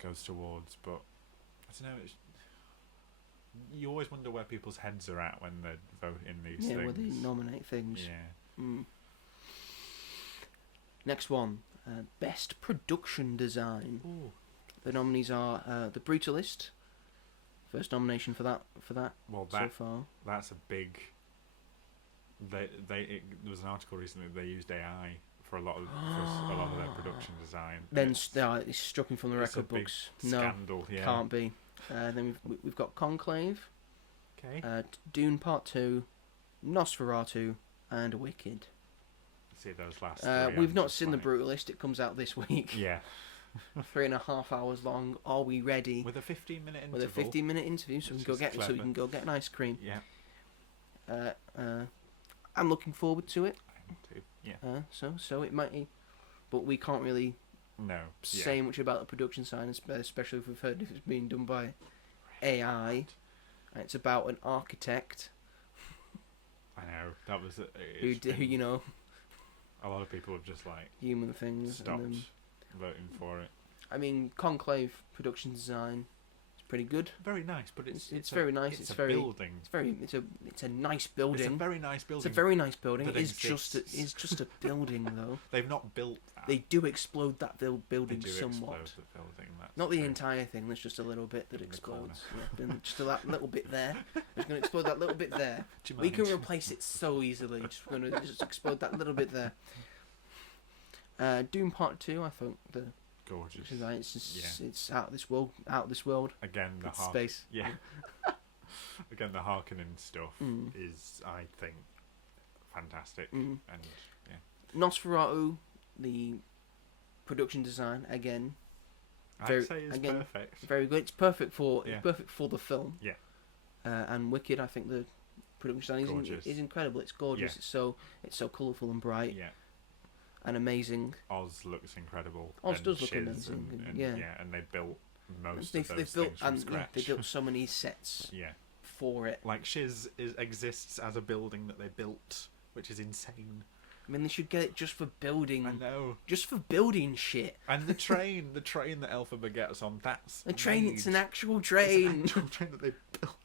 goes towards. But I don't know. You always wonder where people's heads are at when they vote in these things. Yeah, where they nominate things. Yeah. Next one, best production design. Ooh. The nominees are The Brutalist. First nomination for that. Well, so far. That's a big. There was an article recently that they used AI for a lot of their production design. Then it's struck him from the record books. Scandal, yeah. Can't be. Then we've got Conclave. Okay. Dune Part 2, Nosferatu, and Wicked. See those last three. We've not seen The Brutalist. It comes out this week. Yeah. 3.5 hours long. Are we ready? With a 15-minute interval. With a 15-minute interview, so you can go get an ice cream. Yeah. I'm looking forward to it. I am too. Yeah. So it might, but we can't really say much about the production side, especially if we've heard if it's being done by AI. It's about an architect. I know that was who you know. A lot of people have just like human things stopped voting for it. I mean, Conclave production design is pretty good. Very nice, but it's very nice. It's a building. It's a nice building. It's a very nice building. It's a very nice building. It's just a building though. They've not built that. They do explode that building they do somewhat. Explode the building, not the entire thing. There's just a little bit that explodes. Yeah, just that little bit there. We're going to explode that little bit there. We can replace it so easily. We're going to just explode that little bit there. Doom Part 2, I think the gorgeous. It's out of this world. Out of this world. Again, space. Yeah. Again, the Harkonnen stuff is, I think, fantastic. And yeah. Nosferatu, the production design again. I'd say it's perfect. Very good. It's perfect for the film. Yeah. And Wicked, I think the production design is incredible. It's gorgeous. Yeah. It's so colourful and bright. Yeah. And amazing. Oz looks incredible. Oz does look amazing. And they built most of those things from scratch. They built so many sets. For it. Like Shiz exists as a building that they built, which is insane. I mean, they should get it just for building. I know. Just for building shit. And the train that Elphaba gets on, that's the train. It's an actual train. It's an actual train that they built.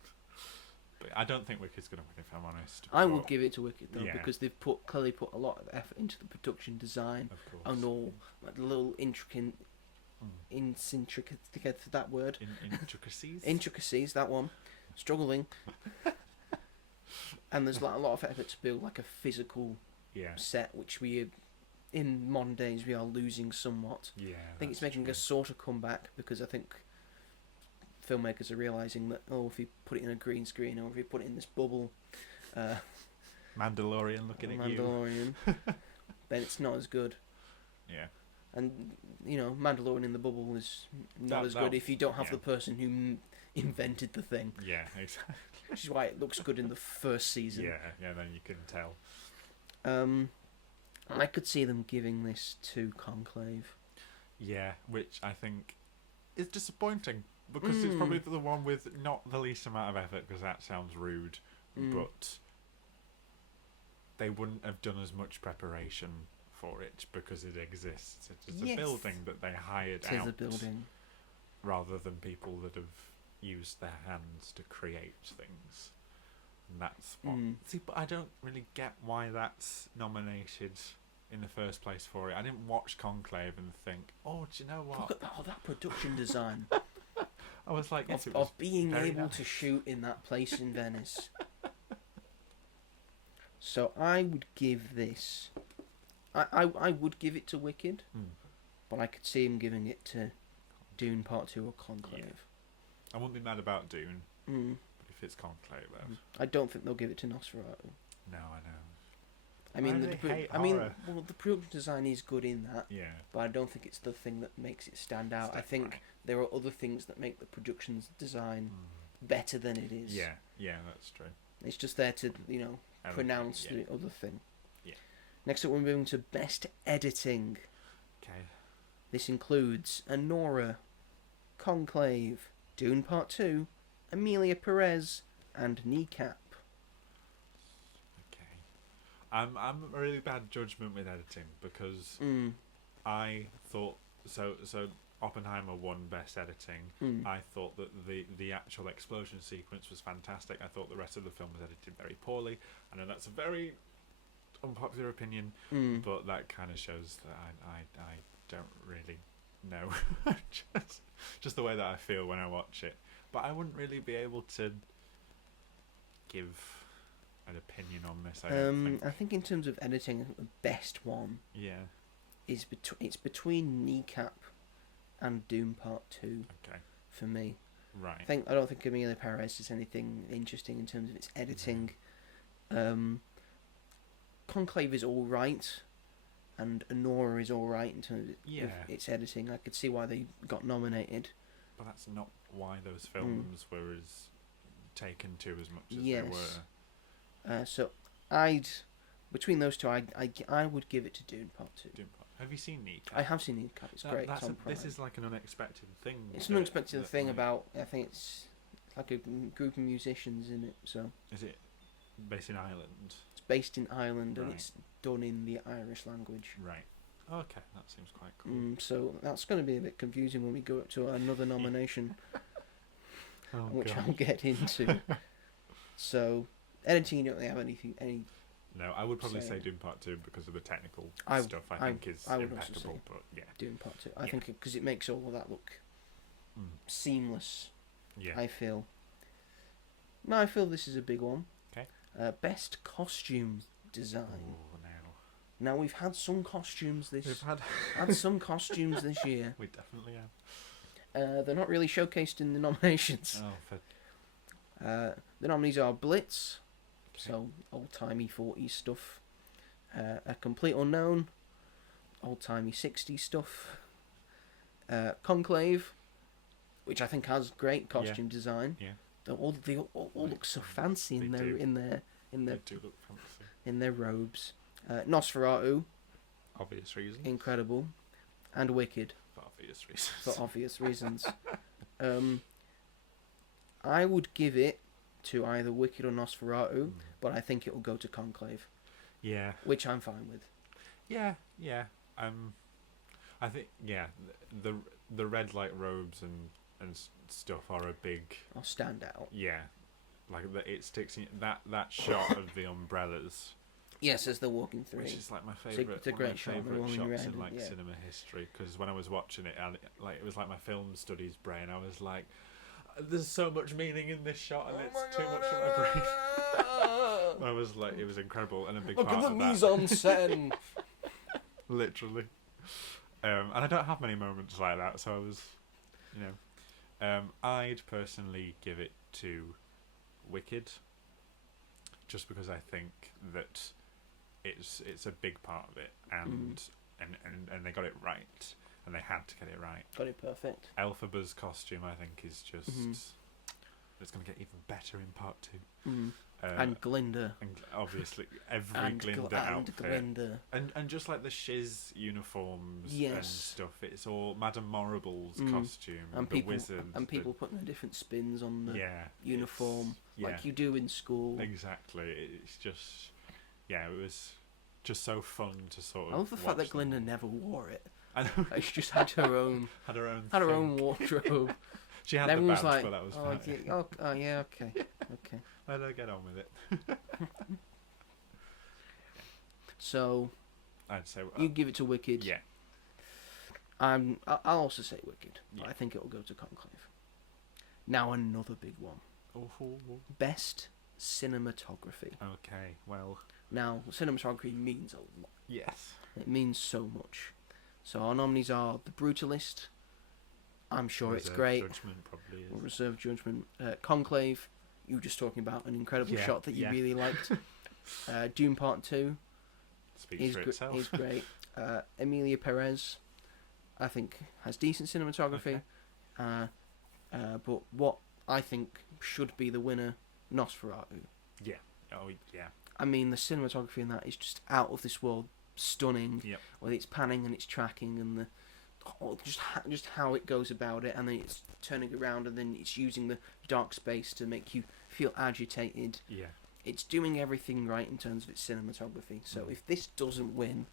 But I don't think Wicked's going to win, if I'm honest. I would give it to Wicked though, because they've clearly put a lot of effort into the production design and all like the little intricate that word. Intricacies, that one. Struggling. And there's like a lot of effort to build like a physical set, which in modern days we are losing somewhat. Yeah, I think it's making a sort of comeback because I think filmmakers are realising that if you put it in a green screen or if you put it in this bubble, Mandalorian looking at you, then it's not as good. Yeah. And Mandalorian in the bubble is not as good if you don't have the person who invented the thing. Yeah, exactly. Which is why it looks good in the first season. Yeah, then you can tell. I could see them giving this to Conclave. Yeah, which I think is disappointing because it's probably the one with not the least amount of effort, because that sounds rude, but they wouldn't have done as much preparation for it because it exists. It's a building that they hired out. It is a building. Rather than people that have used their hands to create things. And that's what... See, but I don't really get why that's nominated in the first place for it. I didn't watch Conclave and think, do you know what? Look at that production design. I was like, of being able to shoot in that place in Venice. So I would give this... I would give it to Wicked, but I could see him giving it to Dune Part 2 or Conclave. Yeah. I wouldn't be mad about Dune, but if it's Conclave, I don't think they'll give it to Nosferatu. No, I know. I mean, the production design is good in that. Yeah. But I don't think it's the thing that makes it stand out. I think there are other things that make the production design better than it is. Yeah, that's true. It's just there to pronounce the other thing. Yeah. Next up, we're moving to best editing. Okay. This includes Anora, Conclave, Dune Part 2, Amelia Perez, and Kneecap. Okay. I'm a really bad judgment with editing because I thought so Oppenheimer won best editing. I thought that the actual explosion sequence was fantastic. I thought the rest of the film was edited very poorly. I know that's a very unpopular opinion, but that kind of shows that I don't really know. just the way that I feel when I watch it. But I wouldn't really be able to give an opinion on this. I don't think. I think in terms of editing, the best one is it's between Kneecap and Doom Part 2. Okay. For me. Right. I don't think Amelia Perez is anything interesting in terms of its editing. Conclave is all right, and Anora is all right in terms of its editing. I could see why they got nominated. But that's not why those films were as taken to as much as they were. So between those two, I would give it to Dune Part 2. Have you seen Kneecap? I have seen Kneecap. It's great. This is like an unexpected thing. It's an unexpected thing about. I think it's like a group of musicians in it. So is it based in Ireland? It's based in Ireland, and it's done in the Irish language. Right. Okay, that seems quite cool. So that's going to be a bit confusing when we go up to another nomination, which I'll get into. So editing, you don't really have any. No, I would probably say Doom Part 2 because of the technical stuff. I think is impeccable. But yeah, Doom Part 2. I think because it makes all of that look seamless. Yeah, I feel. No, I feel this is a big one. Okay. Best costume design. Oh, now we've had some costumes this. We've had some costumes this year. We definitely have. They're not really showcased in the nominations. The nominees are Blitz. So, old-timey 40s stuff. A Complete Unknown. Old-timey 60s stuff. Conclave, which I think has great costume design. Yeah. They all look so fancy in their They do look fancy. In their robes. Nosferatu. Obvious reasons. Incredible. And Wicked. For obvious reasons. For obvious reasons. I would give it to either Wicked or Nosferatu, but I think it will go to Conclave. Yeah. Which I'm fine with. Yeah. I think the red light robes and stuff are a big stand out. Yeah, like it sticks in that shot of the umbrellas. Yes, as they're walking through. Which is like my favourite. It's a great shot. Favourite shots in like cinema history, because when I was watching it, it was like my film studies brain. I was like, there's so much meaning in this shot, and it's too much for my brain. I was like, it was incredible, and a big part of that. Look at the mise-en-scène. Literally. And I don't have many moments like that, so I was, I'd personally give it to Wicked, just because I think that it's a big part of it, and they got it right, and they had to get it right. Got it perfect. Elphaba's costume, I think, is just it's going to get even better in part 2. And Glinda. And obviously, every Glinda outfit. And just like the Shiz uniforms and stuff, it's all Madame Morrible's costume, and the wizard. And people putting their different spins on the uniform, like you do in school. Exactly. It's just, it was just so fun to sort of I love the fact that Glinda never wore it. I know. She just had her own wardrobe. She had the badge, but that was fine. Okay. Let her get on with it. So, I'd say you give it to Wicked. Yeah. I'll also say Wicked, but I think it will go to Conclave. Now another big one. Best cinematography. Okay, well. Now, cinematography means a lot. Yes. It means so much. So our nominees are The Brutalist. I'm sure it's great. Judgment probably is. Reserve Judgment. Conclave. You were just talking about an incredible shot that you really liked. Dune Part 2. Speaks for itself. Is great. Amelia Perez, I think, has decent cinematography. Okay. But what I think should be the winner, Nosferatu. Yeah. Oh, yeah. I mean, the cinematography in that is just out of this world stunning. Yep. Whether it's panning and it's tracking and the just how it goes about it, and then it's turning around, and then it's using the dark space to make you feel agitated. Yeah. It's doing everything right in terms of its cinematography. So if this doesn't win,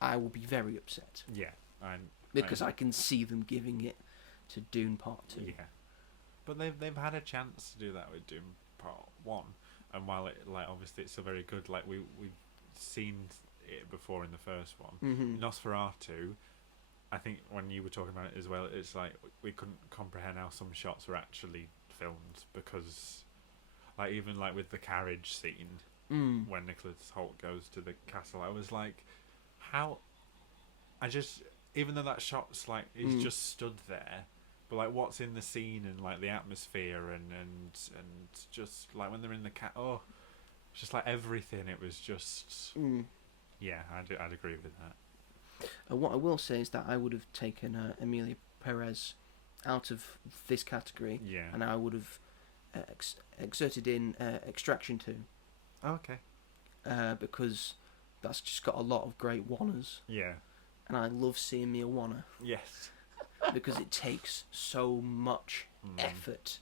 I will be very upset. Yeah. Because I can see them giving it to Dune Part 2. Yeah. But they've had a chance to do that with Dune Part 1, and while it obviously it's still very good, we've seen it before in the first one. Mm-hmm. Nosferatu, I think when you were talking about it as well, it's like we couldn't comprehend how some shots were actually filmed, because even with the carriage scene when Nicholas Hoult goes to the castle, I was like, how? Even though that shot's he's just stood there, but what's in the scene and the atmosphere and just when they're in the just everything, it was just yeah, I'd agree with that. What I will say is that I would have taken Emilia Perez out of this category, and I would have exerted in Extraction 2. Okay. Because that's just got a lot of great wanners. Yeah. And I love seeing me a wanna. Yes. Because it takes so much effort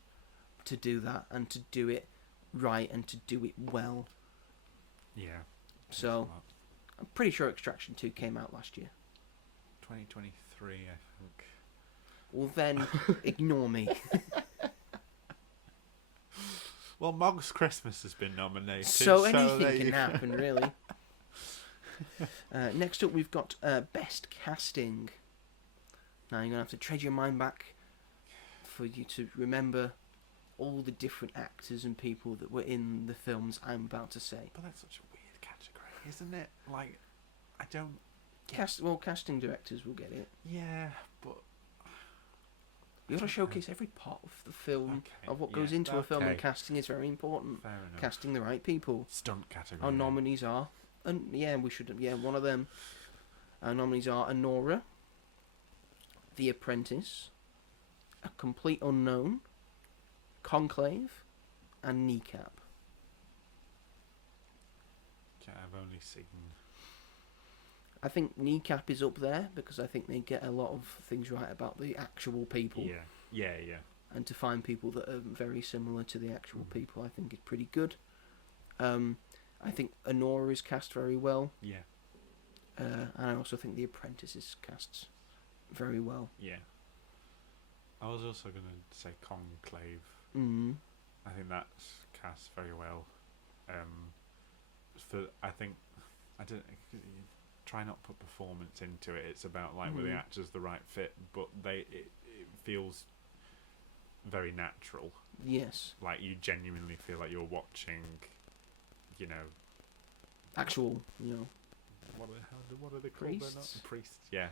to do that, and to do it right, and to do it well. Yeah. So, I'm pretty sure Extraction 2 came out last year. 2023, I think. Well then, ignore me. Well, Mog's Christmas has been nominated. So anything can happen, really. Next up, we've got Best Casting. Now, you're going to have to tread your mind back for you to remember all the different actors and people that were in the films I'm about to say. But that's such a weird category, isn't it? I don't... Casting directors will get it. Yeah, but... You got to showcase every part of the film, of what goes into a film, and casting is very important. Fair enough. Casting the right people. Stunt category. Our nominees are... we should... Yeah, one of them. Our nominees are Anora, The Apprentice, A Complete Unknown, Conclave, and Kneecap. I've only seen... I think Kneecap is up there because I think they get a lot of things right about the actual people. Yeah. And to find people that are very similar to the actual people, I think is pretty good. I think Anora is cast very well. Yeah. And I also think The Apprentice is cast very well. Yeah. I was also going to say Conclave. I think that's cast very well. Try not put performance into it. It's about were the actors the right fit, but it feels very natural. Yes. You genuinely feel like you're watching, actual, what are they called? Priests? They're not priests. Yeah.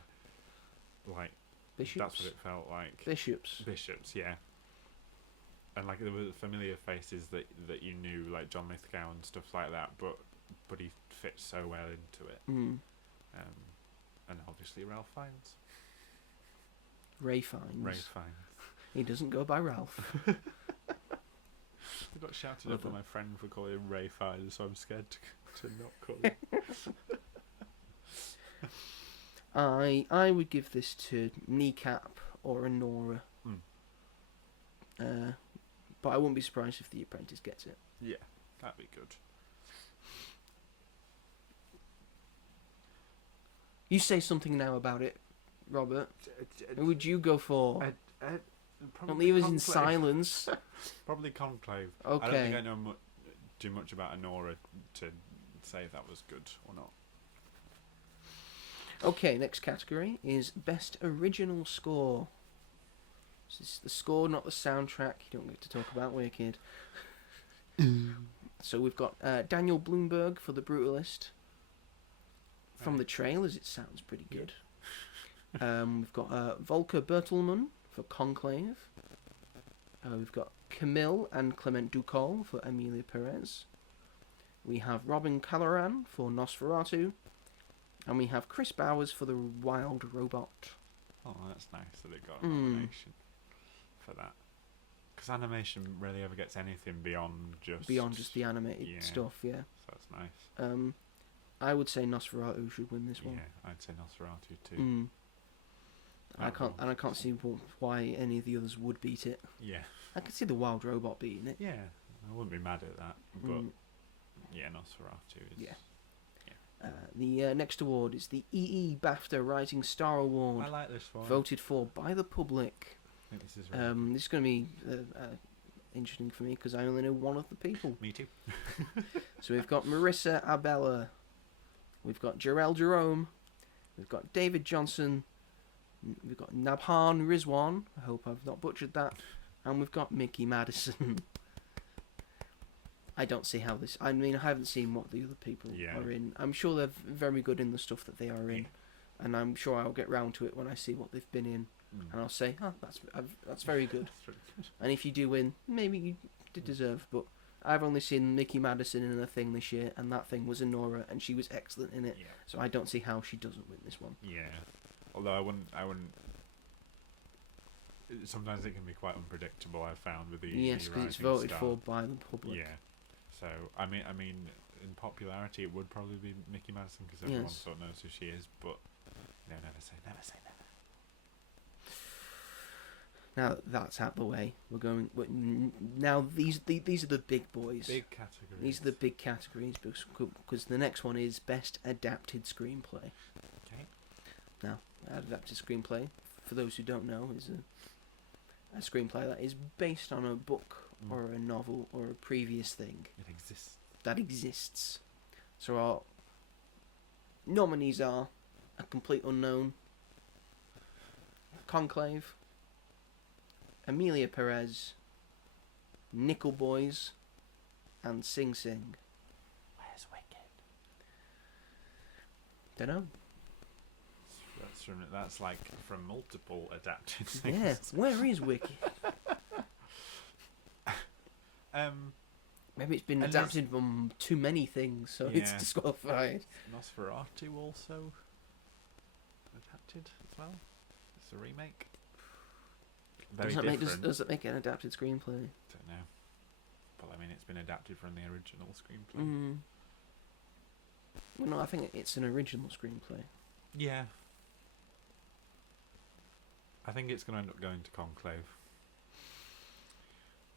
Bishops. That's what it felt like. Bishops, yeah. And there were familiar faces that you knew, like John Lithgow and stuff like that, but he fits so well into it. And obviously Ralph Fiennes. Ray Fiennes. He doesn't go by Ralph. I got shouted at by my friend for calling him Ray Fiennes, so I'm scared to not call him. I would give this to Kneecap or Anora. But I wouldn't be surprised if The Apprentice gets it. Yeah, that'd be good. You say something now about it, Robert. Who would you go for? Don't leave us in silence. Probably Conclave. Okay. I don't think I know too much about Anora to say if that was good or not. Okay, next category is Best Original Score. This is the score, not the soundtrack. You don't get to talk about Wicked. So we've got Daniel Bloomberg for The Brutalist. From the trailers, it sounds pretty good. We've got Volker Bertelmann for Conclave. We've got Camille and Clement Ducol for Emilia Perez. We have Robin Caloran for Nosferatu. And we have Chris Bowers for The Wild Robot. Oh, that's nice that it got a nomination for that. Because animation rarely ever gets anything beyond just the animated stuff, yeah. So that's nice. I would say Nosferatu should win this one. Yeah, I'd say Nosferatu too. I can't see why any of the others would beat it. Yeah. I could see the Wild Robot beating it. Yeah, I wouldn't be mad at that. But yeah, Nosferatu is. Yeah. The next award is the BAFTA Rising Star Award. I like this one. Voted for by the public. I think this is really This is going to be interesting for me because I only know one of the people. Me too. So we've got Marissa Abella, we've got Jarell Jerome, we've got David Johnson, we've got Nabhan Rizwan, I hope I've not butchered that, and we've got Mickey Madison. I don't see how this... I mean, I haven't seen what the other people are in. I'm sure they're very good in the stuff that they are in, and I'm sure I'll get round to it when I see what they've been in, and I'll say, oh, that's very good. That's really good. And if you do win, maybe you did deserve, but I've only seen Mickey Madison in a thing this year, and that thing was Nora, and she was excellent in it, so I don't see how she doesn't win this one. Yeah. Although I wouldn't... Sometimes it can be quite unpredictable, I've found, with the Yes, because it's Rising voted Star. for by the public. Yeah. So, I mean, in popularity, it would probably be Mickey Madison because everyone sort of knows who she is. But no, never say never. Now that's out the way, we're going. Now these are the big boys. Big categories. These are the big categories because the next one is best adapted screenplay. Okay. Now, adapted screenplay, for those who don't know, is a screenplay that is based on a book or a novel or a previous thing. It exists. That exists. So our nominees are A Complete Unknown, Conclave, Amelia Perez, Nickel Boys, and Sing Sing. Where's Wicked? Dunno. That's like from multiple adapted things. Yeah, where is Wicked? Maybe it's been adapted from too many things, so it's disqualified. Nosferatu also adapted as well. It's a remake. Very different. Does it make an adapted screenplay? Don't know. But I mean, it's been adapted from the original screenplay. Well, no, I think it's an original screenplay. Yeah. I think it's going to end up going to Conclave.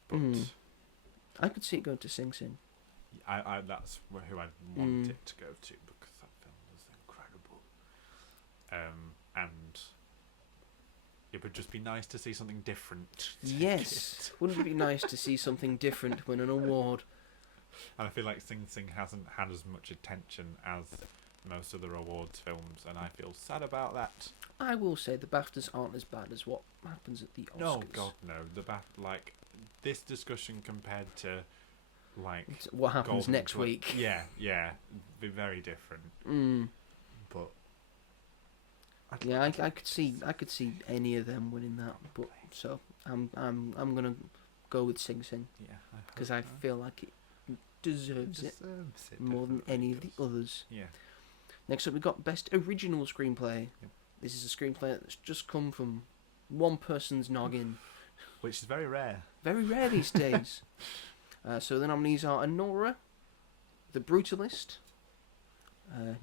But I could see it going to Sing Sing. I that's who I'd want it to go to because that film was incredible. And it would just be nice to see something different. Yes. Wouldn't it be nice to see something different win an award? And I feel like Sing Sing hasn't had as much attention as most other awards films, and I feel sad about that. I will say the BAFTAs aren't as bad as what happens at the Oscars. No, God, no. The like this discussion compared to like what happens Golden next week. Yeah, be very different. But yeah, I could see any of them winning that, but so I'm gonna go with Sing Sing. Yeah, because I feel like it deserves it more than any of the others. Yeah. Next up, we got Best Original Screenplay. Yep. This is a screenplay that's just come from one person's noggin. Which is very rare. Very rare these days. So the nominees are Anora, The Brutalist,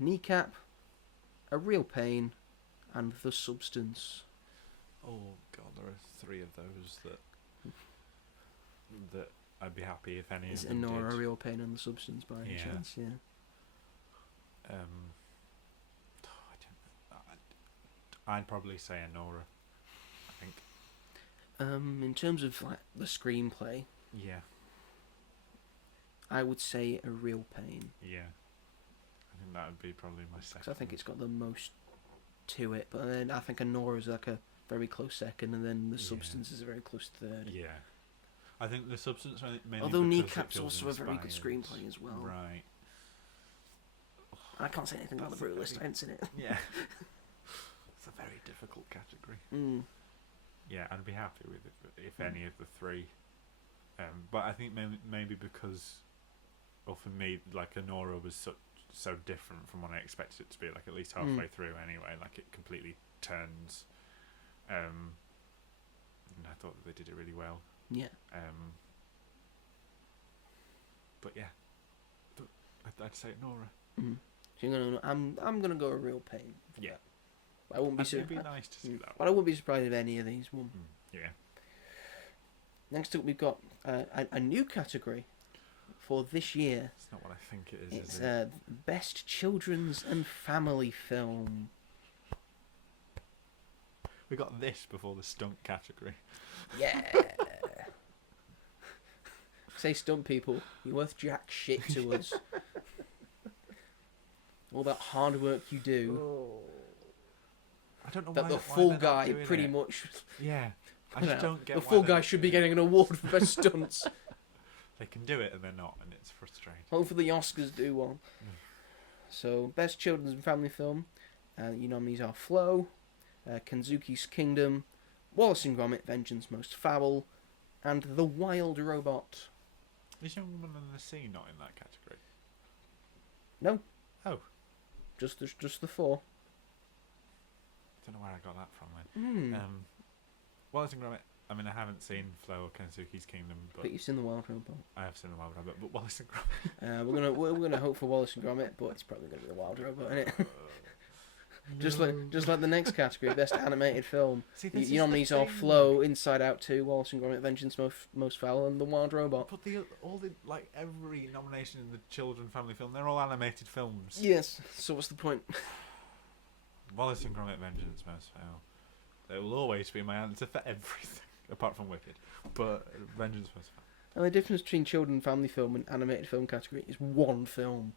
Kneecap, A Real Pain, and The Substance. Oh God, there are 3 of those that I'd be happy if any is of them Anora, did. A Real Pain, and The Substance by any chance? Yeah. I'd probably say Anora. I think. In terms of like the screenplay, Yeah. I would say A Real Pain. Yeah. I think that would be probably my second. 'Cause I think it's got the most to it, but then I think Anora is like a very close second, and then The Substance is a very close third. Yeah. I think The Substance mainly Although because Kneecap's it feels also a very good inspired. screenplay as well. Right. I can't say anything about The Brutalist. I haven't seen it. Yeah. It's a very difficult category. Yeah, I'd be happy with it if any of the 3. But I think maybe because, well, for me, like Anora was so different from what I expected it to be. Like at least halfway through, anyway. Like it completely turns. And I thought that they did it really well. Yeah. But yeah, I'd say Nora. So I'm gonna go A Real Pain. Yeah. I wouldn't be It'd be nice to see that but I wouldn't be surprised if any of these won. Yeah. Next up, we've got a new category for this year. It's not what I think it is. It's Is it? Best Children's and Family Film. We got this before the stunt category. Yeah. Say stunt people, you're worth jack shit to us. All that hard work you do. I don't know That why the why Fall they're not Guy doing pretty it. much. Yeah. I You just know, don't get the why Fall they're Guy not should be doing getting an award for best stunts. it. They can do it and they're not, and it's frustrating. Hopefully the Oscars do one. So, Best Children's and Family Film. Your nominees are Flow, Kenzuki's Kingdom, Wallace and Gromit, Vengeance Most Foul, and The Wild Robot. Is Young Woman in the Sea not in that category? No. Oh. Just the four. Don't know where I got that from then. Hmm. Wallace and Gromit. I mean, I haven't seen Flow or Kensuke's Kingdom, But but you've seen The Wild Robot. I have seen The Wild Rabbit. But Wallace and Gromit. We're gonna hope for Wallace and Gromit, but it's probably gonna be The Wild Robot, isn't it? Just like the next category, Best Animated Film. See, this Your is the nominees are thing. Flow, Inside Out 2, Wallace and Gromit, Vengeance Most Foul, and The Wild Robot. But every nomination in the children family film, they're all animated films. Yes. So what's the point? Wallace and Gromit, Vengeance Most Foul. They will always be my answer for everything, apart from Wicked. But Vengeance Most Foul. And the difference between children and family film and animated film category is one film.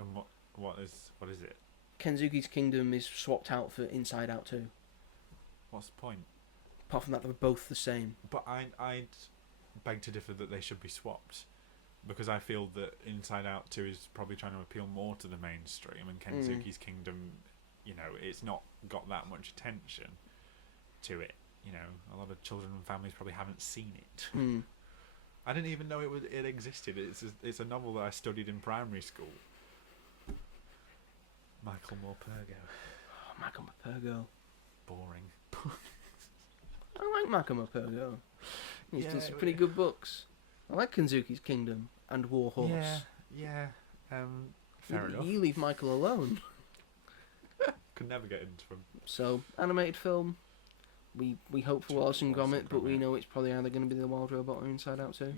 And what is it? Kenzuki's Kingdom is swapped out for Inside Out 2. What's the point? Apart from that, they're both the same. But I'd beg to differ that they should be swapped, because I feel that Inside Out 2 is probably trying to appeal more to the mainstream, and Kenzuki's Kingdom, it's not got that much attention to it. A lot of children and families probably haven't seen it. I didn't even know it existed. It's a novel that I studied in primary school. Michael Morpurgo. Oh, Michael Morpurgo. Boring. I like Michael Morpurgo. He's done Yeah, some pretty good books. I like Kenzuki's Kingdom and War Horse. Yeah. Fair enough. You leave Michael alone. Could never get into him. So, animated film. We hope for Wallace and Gromit, but we know it's probably either going to be The Wild Robot or Inside Out 2. Yeah.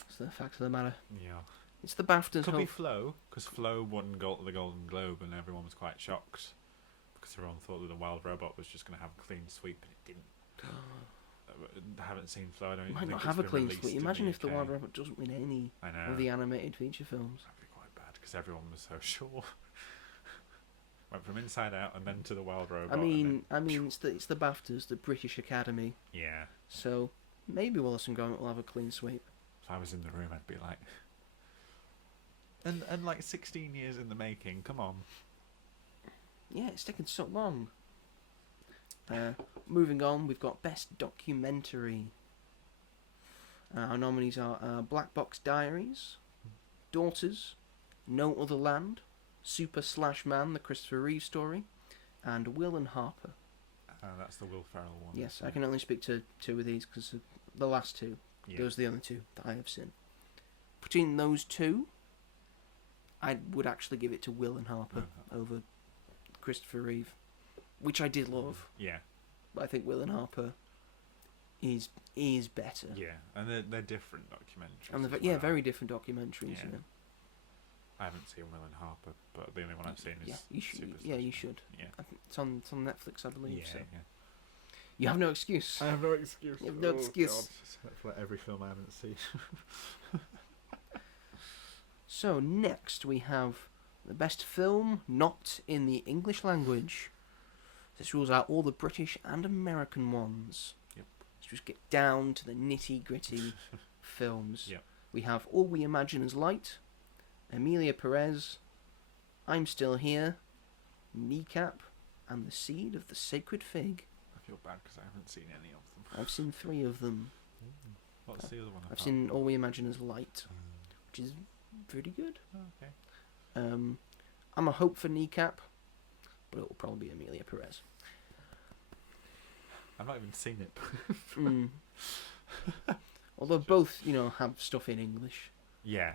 That's the fact of the matter. Yeah. It's the BAFTAs. Could be Flow, because Flow won the Golden Globe, and everyone was quite shocked because everyone thought that The Wild Robot was just going to have a clean sweep, and it didn't. I haven't seen Flow. I don't It might think not it's have a been clean released sweep. in Imagine the if The UK. Wild Robot doesn't win any I know. of the animated feature films. That'd be quite bad because everyone was so sure. Went from Inside Out and then to The Wild Robot. I mean, and then... it's the BAFTAs, the British Academy. Yeah. So maybe Wallace and Gromit will have a clean sweep. If I was in the room, I'd be like, and like 16 years in the making. Come on. Yeah, it's taken so long. Moving on, we've got Best Documentary. Our nominees are Black Box Diaries, Daughters, No Other Land, Super/Man, the Christopher Reeve story, and Will and Harper. That's the Will Ferrell one. Yes, isn't I it? can only speak to two of these because the last two. Yeah. Those are the only two that I have seen. Between those two, I would actually give it to Will and Harper over Christopher Reeve, which I did love. Yeah. But I think Will and Harper is better. Yeah, and they're different documentaries. And as yeah, well. very different documentaries. Yeah. I haven't seen Will and Harper, but the only one I've seen is Yeah, you should. Super Yeah, you Slash. should. Yeah. I think it's on Netflix, I believe. Yeah, So yeah. you have no excuse. I have no excuse. You have no excuse. For every film I haven't seen. So next we have the best film not in the English language. This rules out all the British and American ones. Yep. Let's just get down to the nitty gritty films. Yep. We have All We Imagine Is Light, Emilia Perez, I'm Still Here, Kneecap, and The Seed of the Sacred Fig. I feel bad because I haven't seen any of them. I've seen 3 of them. What's the other one? I've seen All We Imagine Is Light, which is pretty good. Oh, okay. I'm a hope for Kneecap, but it will probably be Emilia Perez. I've not even seen it. Although both, have stuff in English, Yeah.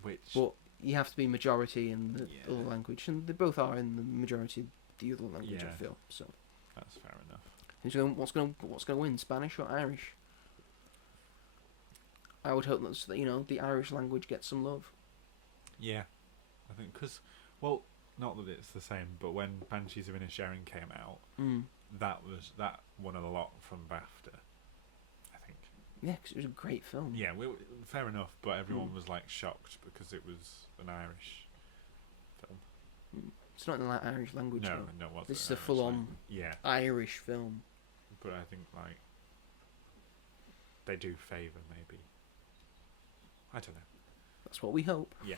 Which. but you have to be majority in the Yeah. other language, and they both are in the majority the other language. I Yeah. feel so. That's fair enough. What's going to win? Spanish or Irish? I would hope that the Irish language gets some love. Yeah, I think because, well, not that it's the same, but when Banshees of Inisherin came out, that won a lot from BAFTA, I think. Yeah, because it was a great film. Yeah, fair enough, but everyone was like shocked because it was an Irish film. It's not in the Irish language. No, though. no, it wasn't. This is an a Irish full-on yeah, Irish film. but I think like they do favour maybe. I don't know. That's what we hope. Yeah.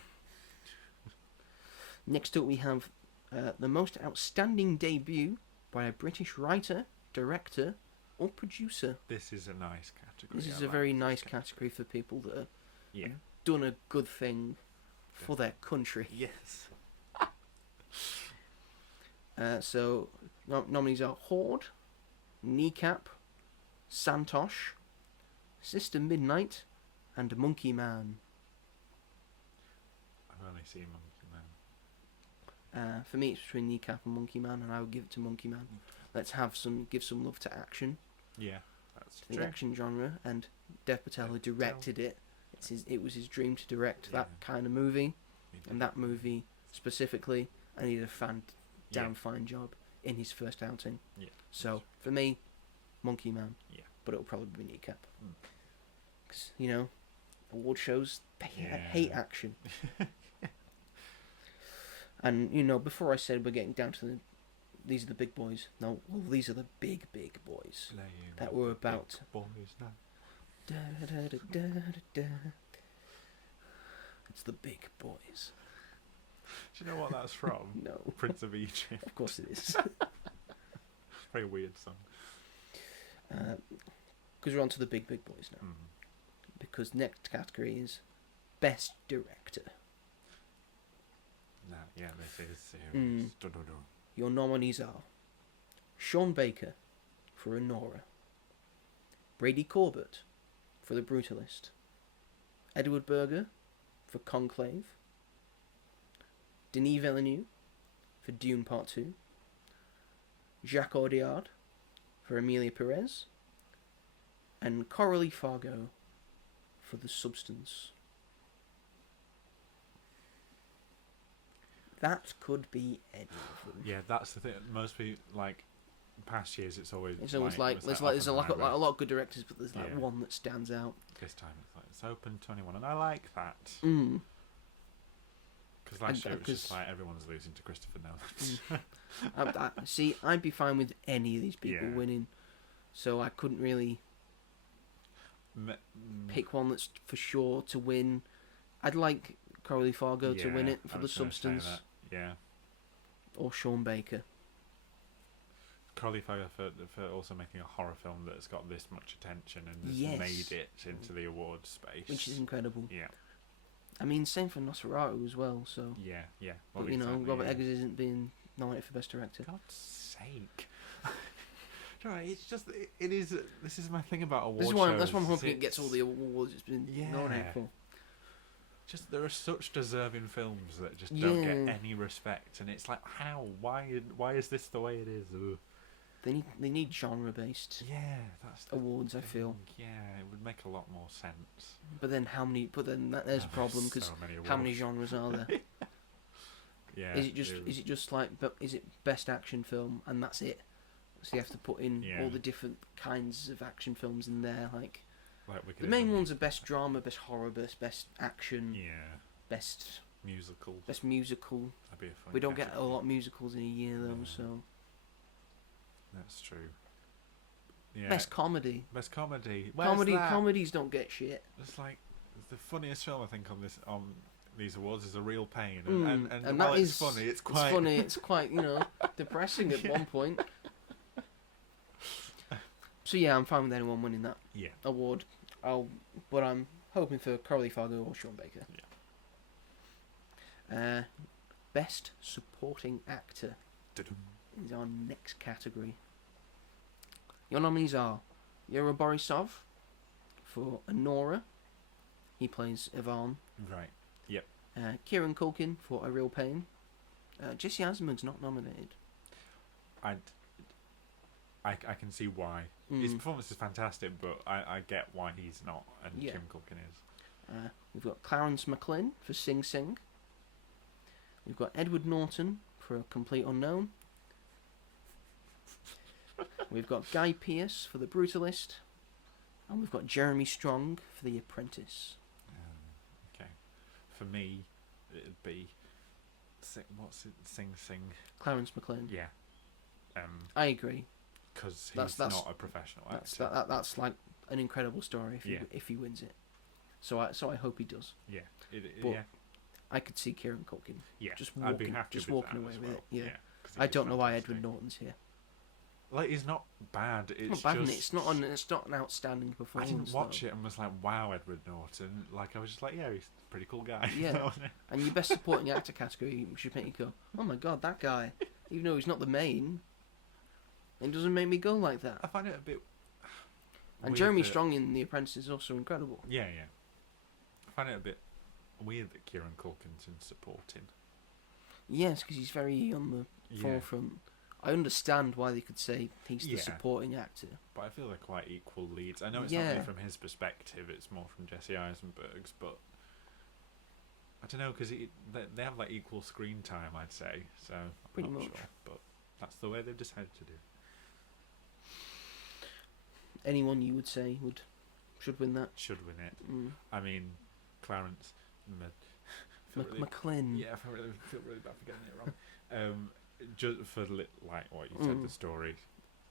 Next up, we have the most outstanding debut by a British writer, director, or producer. This is a nice category. This is I a very like nice this category for people that have Yeah. done a good thing for their country. Yes. So, nominees are Horde, Kneecap, Santosh, Sister Midnight, and Monkey Man. I've only seen Monkey Man. For me, it's between Kneecap and Monkey Man, and I would give it to Monkey Man. Let's give some love to action, Yeah, that's to the true. action genre, and Dev Patel, who directed it. It was his dream to direct that kind of movie, and that movie specifically, and he did a damn fine job in his first outing. Yeah. So for me, Monkey Man. Yeah. But it'll probably be Kneecap. Mm. Because award shows they Yeah. hate action. And before I said we're getting down to these are the big boys. No, well, these are the big boys that we're about. Boys now. Da, da, da, da, da, da. It's the big boys. Do you know what that's from? No, Prince of Egypt. of course it is. Very weird song. Because we're on to the big boys now. Mm. Because next category is best director. No, yeah, this is serious. Dun-dun-dun. Your nominees are Sean Baker for Anora, Brady Corbett for The Brutalist, Edward Berger for Conclave, Denis Villeneuve for Dune Part 2, Jacques Audiard for Amelia Perez, and Coralie Fargo for The Substance. That could be any of them. Yeah, that's the thing. Most people, like, past years, it's always There's a lot of good directors, but there's one that stands out. This time it's open to anyone, and I like that. Because last year it was just like everyone's losing to Christopher Nolan. See, I'd be fine with any of these people winning, so I couldn't really pick one that's for sure to win. I'd like Coralie Fargo to win it for The Substance. Yeah. Or Sean Baker. Coralie Fargo for also making a horror film that's got this much attention and has made it into the awards space. Which is incredible. Yeah. I mean, same for Nosferatu as well, so... Yeah. Well, but, Robert Eggers isn't being nominated for Best Director. God's sake. Right, it's just... It is... This is my thing about awards That's why I'm hoping it gets all the awards it's been nominated for. Just there are such deserving films that just don't get any respect, and it's like, how? Why is this the way it is? Ugh. They need genre-based that's awards. I feel. Yeah, it would make a lot more sense. But then there's a problem because how many genres are there? Yeah. Is it just like is it best action film and that's it? So you have to put in all the different kinds of action films in there, like the main ones are best drama, best horror, best action, best musical. Best musical. That'd be a fun We don't get a category. lot of musicals in a year though, so. That's true. Yeah. Best comedy. Best comedy. Comedies don't get shit. It's like the funniest film I think on these awards is A Real Pain, and that while is it's funny. It's quite funny. It's quite depressing at one point. So yeah, I'm fine with anyone winning that award. But I'm hoping for Coralie Fargo or Sean Baker. Yeah. Best supporting actor Da-dum. is our next category. Your nominees are Yura Borisov for Anora. He plays Ivan. Right. Yep. Kieran Culkin for A Real Pain. Jesse Eisenberg's not nominated. I can see why. His Mm. performance is fantastic, but I get why he's not, and Yeah. Kieran Culkin is. We've got Clarence McLean for Sing Sing. We've got Edward Norton for A Complete Unknown. We've got Guy Pearce for The Brutalist. And we've got Jeremy Strong for The Apprentice. Okay. For me, it'd be... What's it? Sing Sing. Clarence McLean. Yeah. I agree. Because That's- he's not a professional actor. That's like an incredible story if he wins it. So I hope he does. Yeah. But yeah. I could see Kieran Culkin Yeah. just I'd be walking, happy just with walking that away as with well. it. Yeah. 'Cause he I was don't know why fantastic. Edward Norton's here. Like, he's not bad. It's It's not bad, just... it's not an outstanding I performance. didn't watch though. it and was like, wow, Edward Norton. Like, I was just like, yeah, he's a pretty cool guy. Yeah. And your best supporting actor category should make you go, oh my god, that guy. Even though he's not the main, it doesn't make me go like that. I find it a bit... And weird Jeremy that- Strong in The Apprentice is also incredible. Yeah, yeah. I find it a bit weird that Kieran Culkin's in supporting. Yes, because he's very on the forefront. I understand why they could say he's the Yeah. supporting actor. But I feel they're quite equal leads. I know it's Yeah. not really from his perspective, it's more from Jesse Eisenberg's, but I don't know, because they have like equal screen time, I'd say, so I'm Pretty not much. sure, but that's the way they've decided to do. Anyone you would say should win that? Should win it. Mm. I mean, Clarence... feel really- McLean. Yeah, I feel really bad for getting it wrong. Just for like what you said, the story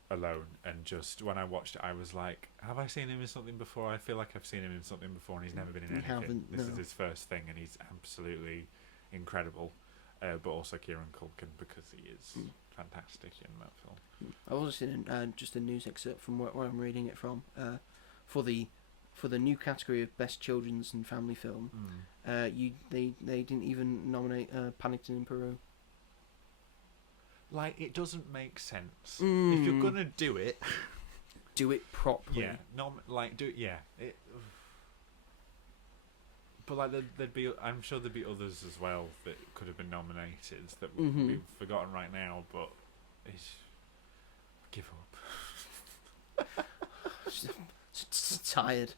alone, and just when I watched it, I was like, have I seen him in something before? I feel like I've seen him in something before, and he's never been in You anything. haven't, This no. is his first thing, and he's absolutely incredible. But also Kieran Culkin, because he is fantastic in that film. I've also seen just a news excerpt from where I'm reading it from. For the new category of Best Children's and Family Film, they didn't even nominate Paddington in Peru. Like, it doesn't make sense. If you're gonna do it, Do it properly. yeah, do it. Yeah, but like there'd be, I'm sure there'd be others as well that could have been nominated that we've forgotten right now. But it's give up. Tired.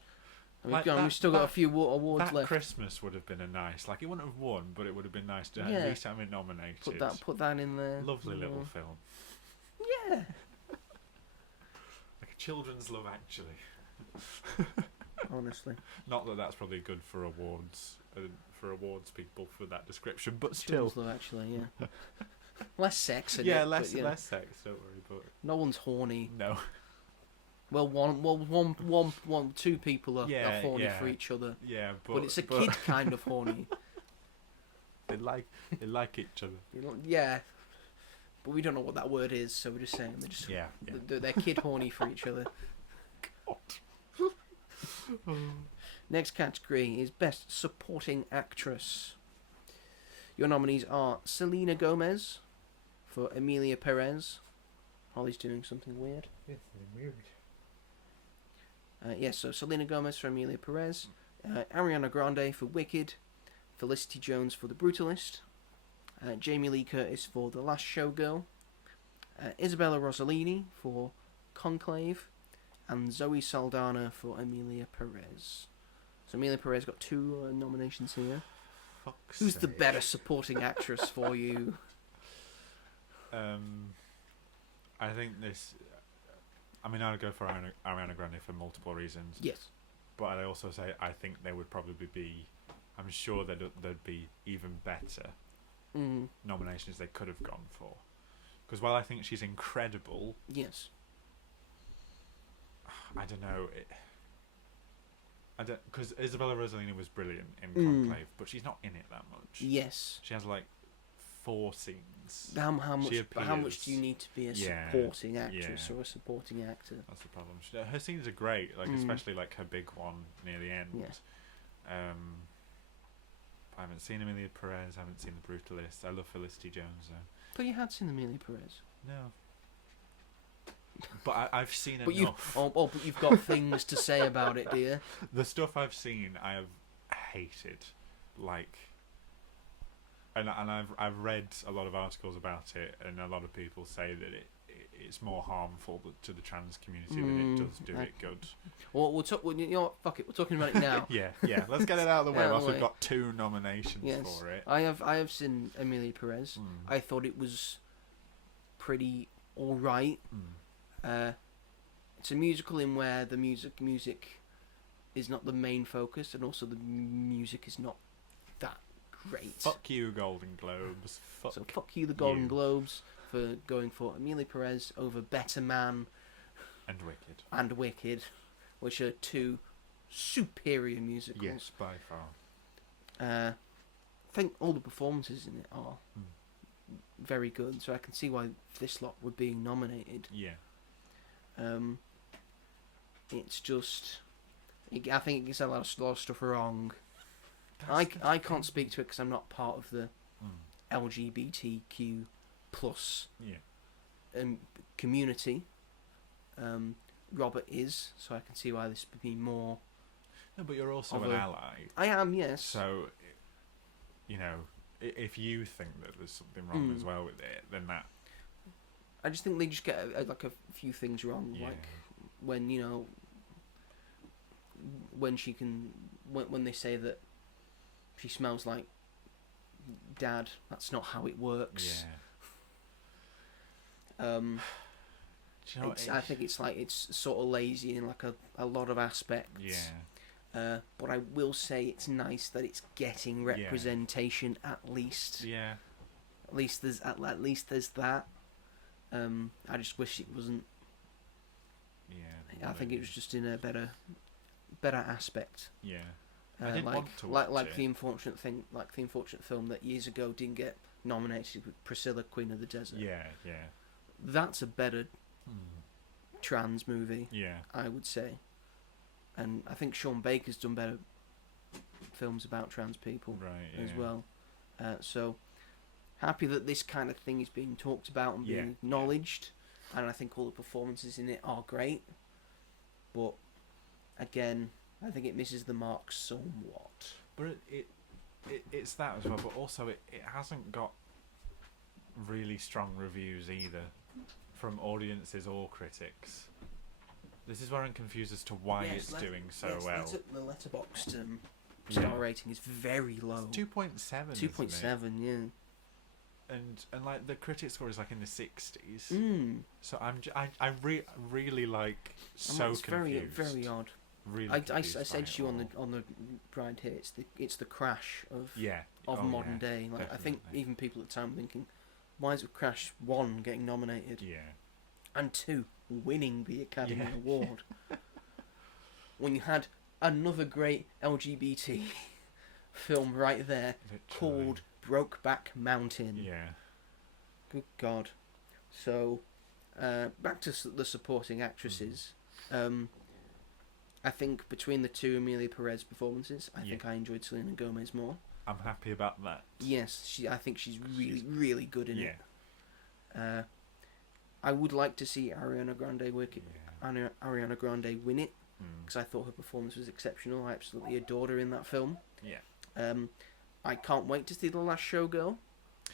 I mean, Like we've still got a few awards That left. Christmas would have been a nice, like, it wouldn't have won, but it would have been nice to Yeah. at least have it nominated. Put that in there. Lovely little film, Yeah. like a children's Love Actually. Honestly. Not that that's probably good for awards people for that description, but still. Still, actually, yeah. Less sex in Yeah, it. less but, you know, less sex. Don't worry, but no one's horny. no. Well, two people are Yeah, horny yeah. for each other. Yeah, But it's a kid kind of horny. They like each other. Yeah. But we don't know what that word is, so we're just saying Yeah. they're kid horny for each other. Next category is Best Supporting Actress. Your nominees are Selena Gomez for Emilia Perez. Holly's doing something weird. It's weird. Yes, so Selena Gomez for Emilia Perez, Ariana Grande for Wicked, Felicity Jones for The Brutalist, Jamie Lee Curtis for The Last Showgirl, Isabella Rossellini for Conclave, and Zoe Saldana for Emilia Perez. So Emilia Perez got 2 nominations here. Fuck's Who's the sake. better supporting actress for you? I think this. I mean, I'd go for Ariana Grande for multiple reasons. Yes. But I'd also say I think there would probably be. I'm sure there'd be even better nominations they could have gone for. Because while I think she's incredible, Yes. I don't know. Because Isabella Rossellini was brilliant in Conclave, but she's not in it that much. Yes. She has like 4 scenes. How much appears. do you need to be a Yeah, supporting actress yeah. or a supporting actor? That's the problem. Her scenes are great, like especially like her big one near the end. Yeah. I haven't seen Emilia Perez. I haven't seen The Brutalist. I love Felicity Jones though. But you had seen Emilia Perez. No. But I've seen But enough. but you've got things to say about it, dear. The stuff I've seen, I have hated. Like, and I've read a lot of articles about it, and a lot of people say that it's more harmful to the trans community than it does do it good. Well, you know what? Fuck it. We're talking about it now. Yeah. Let's get it out of the way Out of whilst the we've way. got 2 nominations for it. I have seen Amelia Perez. I thought it was pretty all right. It's a musical in where the music is not the main focus, and also the music is not that great. Fuck you, Golden Globes. Fuck you, the Golden Globes, for going for Amelia Perez over Better Man and Wicked, which are 2 superior musicals. Yes, by far. I think all the performances in it are very good, so I can see why this lot were being nominated. Yeah. It's just, I think it gets a lot of stuff wrong. I can't speak to it because I'm not part of the LGBTQ plus community. Robert is, so I can see why this would be more. No, but you're also an ally. I am, yes. So, you know, if you think that there's something wrong as well with it, then that. I just think they just get like a few things wrong, like when when they say that she smells like Dad. That's not how it works. Yeah. Do you know I think it's like it's sort of lazy in like a lot of aspects. Yeah. But I will say it's nice that it's getting representation at least. Yeah. At least there's that. I just wish it wasn't. Yeah. I think it was just in a better aspect. Yeah. I didn't want to watch like it. the unfortunate film that years ago didn't get nominated with Priscilla, Queen of the Desert. Yeah. That's a better trans movie. Yeah. I would say. And I think Sean Baker's done better films about trans people as well. So happy that this kind of thing is being talked about and being acknowledged. And I think all the performances in it are great. But again, I think it misses the mark somewhat. But it's that as well. But also it hasn't got really strong reviews either from audiences or critics. This is where I'm confused as to why it's doing so well. The Letterboxd star rating is very low. It's 2.7. 2.7, yeah. And like the critic score is like in the 60s. So I really like it's confused. very odd. Really, I said to you on the ride here, it's the Crash of modern day. Like I think even people at the time were thinking, why is it Crash 1 getting nominated? Yeah. And 2 winning the Academy Award when you had another great LGBT film right there called Brokeback Mountain. Yeah. Good God. So back to the supporting actresses. I think between the 2 Amelia Perez performances, I think I enjoyed Selena Gomez more. I'm happy about that. Yes, I think she's really good in it. I would like to see Ariana Grande win it because I thought her performance was exceptional. I absolutely adored her in that film. Yeah. I can't wait to see The Last Showgirl,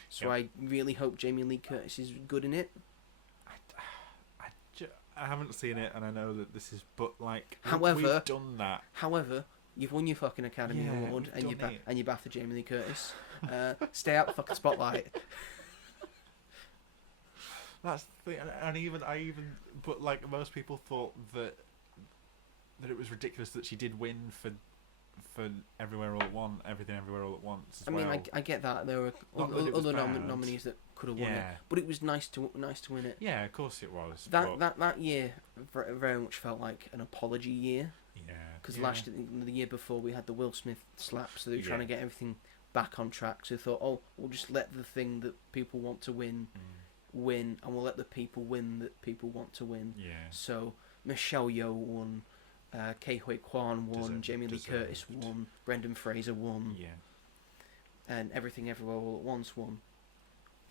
so I really hope Jamie Lee Curtis is good in it. I haven't seen it, and I know that this is, but like, however, we've done that. However, you've won your fucking Academy Award, and you BAFTA Jamie Lee Curtis. Stay out the fucking spotlight. That's the thing, and I even, but like most people thought that it was ridiculous that she did win for Everywhere All at Once, Everything Everywhere All at Once. As well. I get that there were other nominees that could have won it, but it was nice to win it. Yeah, of course it was. That year very much felt like an apology year. Yeah. Because the year before we had the Will Smith slap, so they were trying to get everything back on track. So they thought, we'll just let the thing that people want to win, and we'll let the people win that people want to win. Yeah. So Michelle Yeoh won. Ke Huy Quan won, Jamie Lee Curtis won, Brendan Fraser won, and Everything Everywhere All at Once won.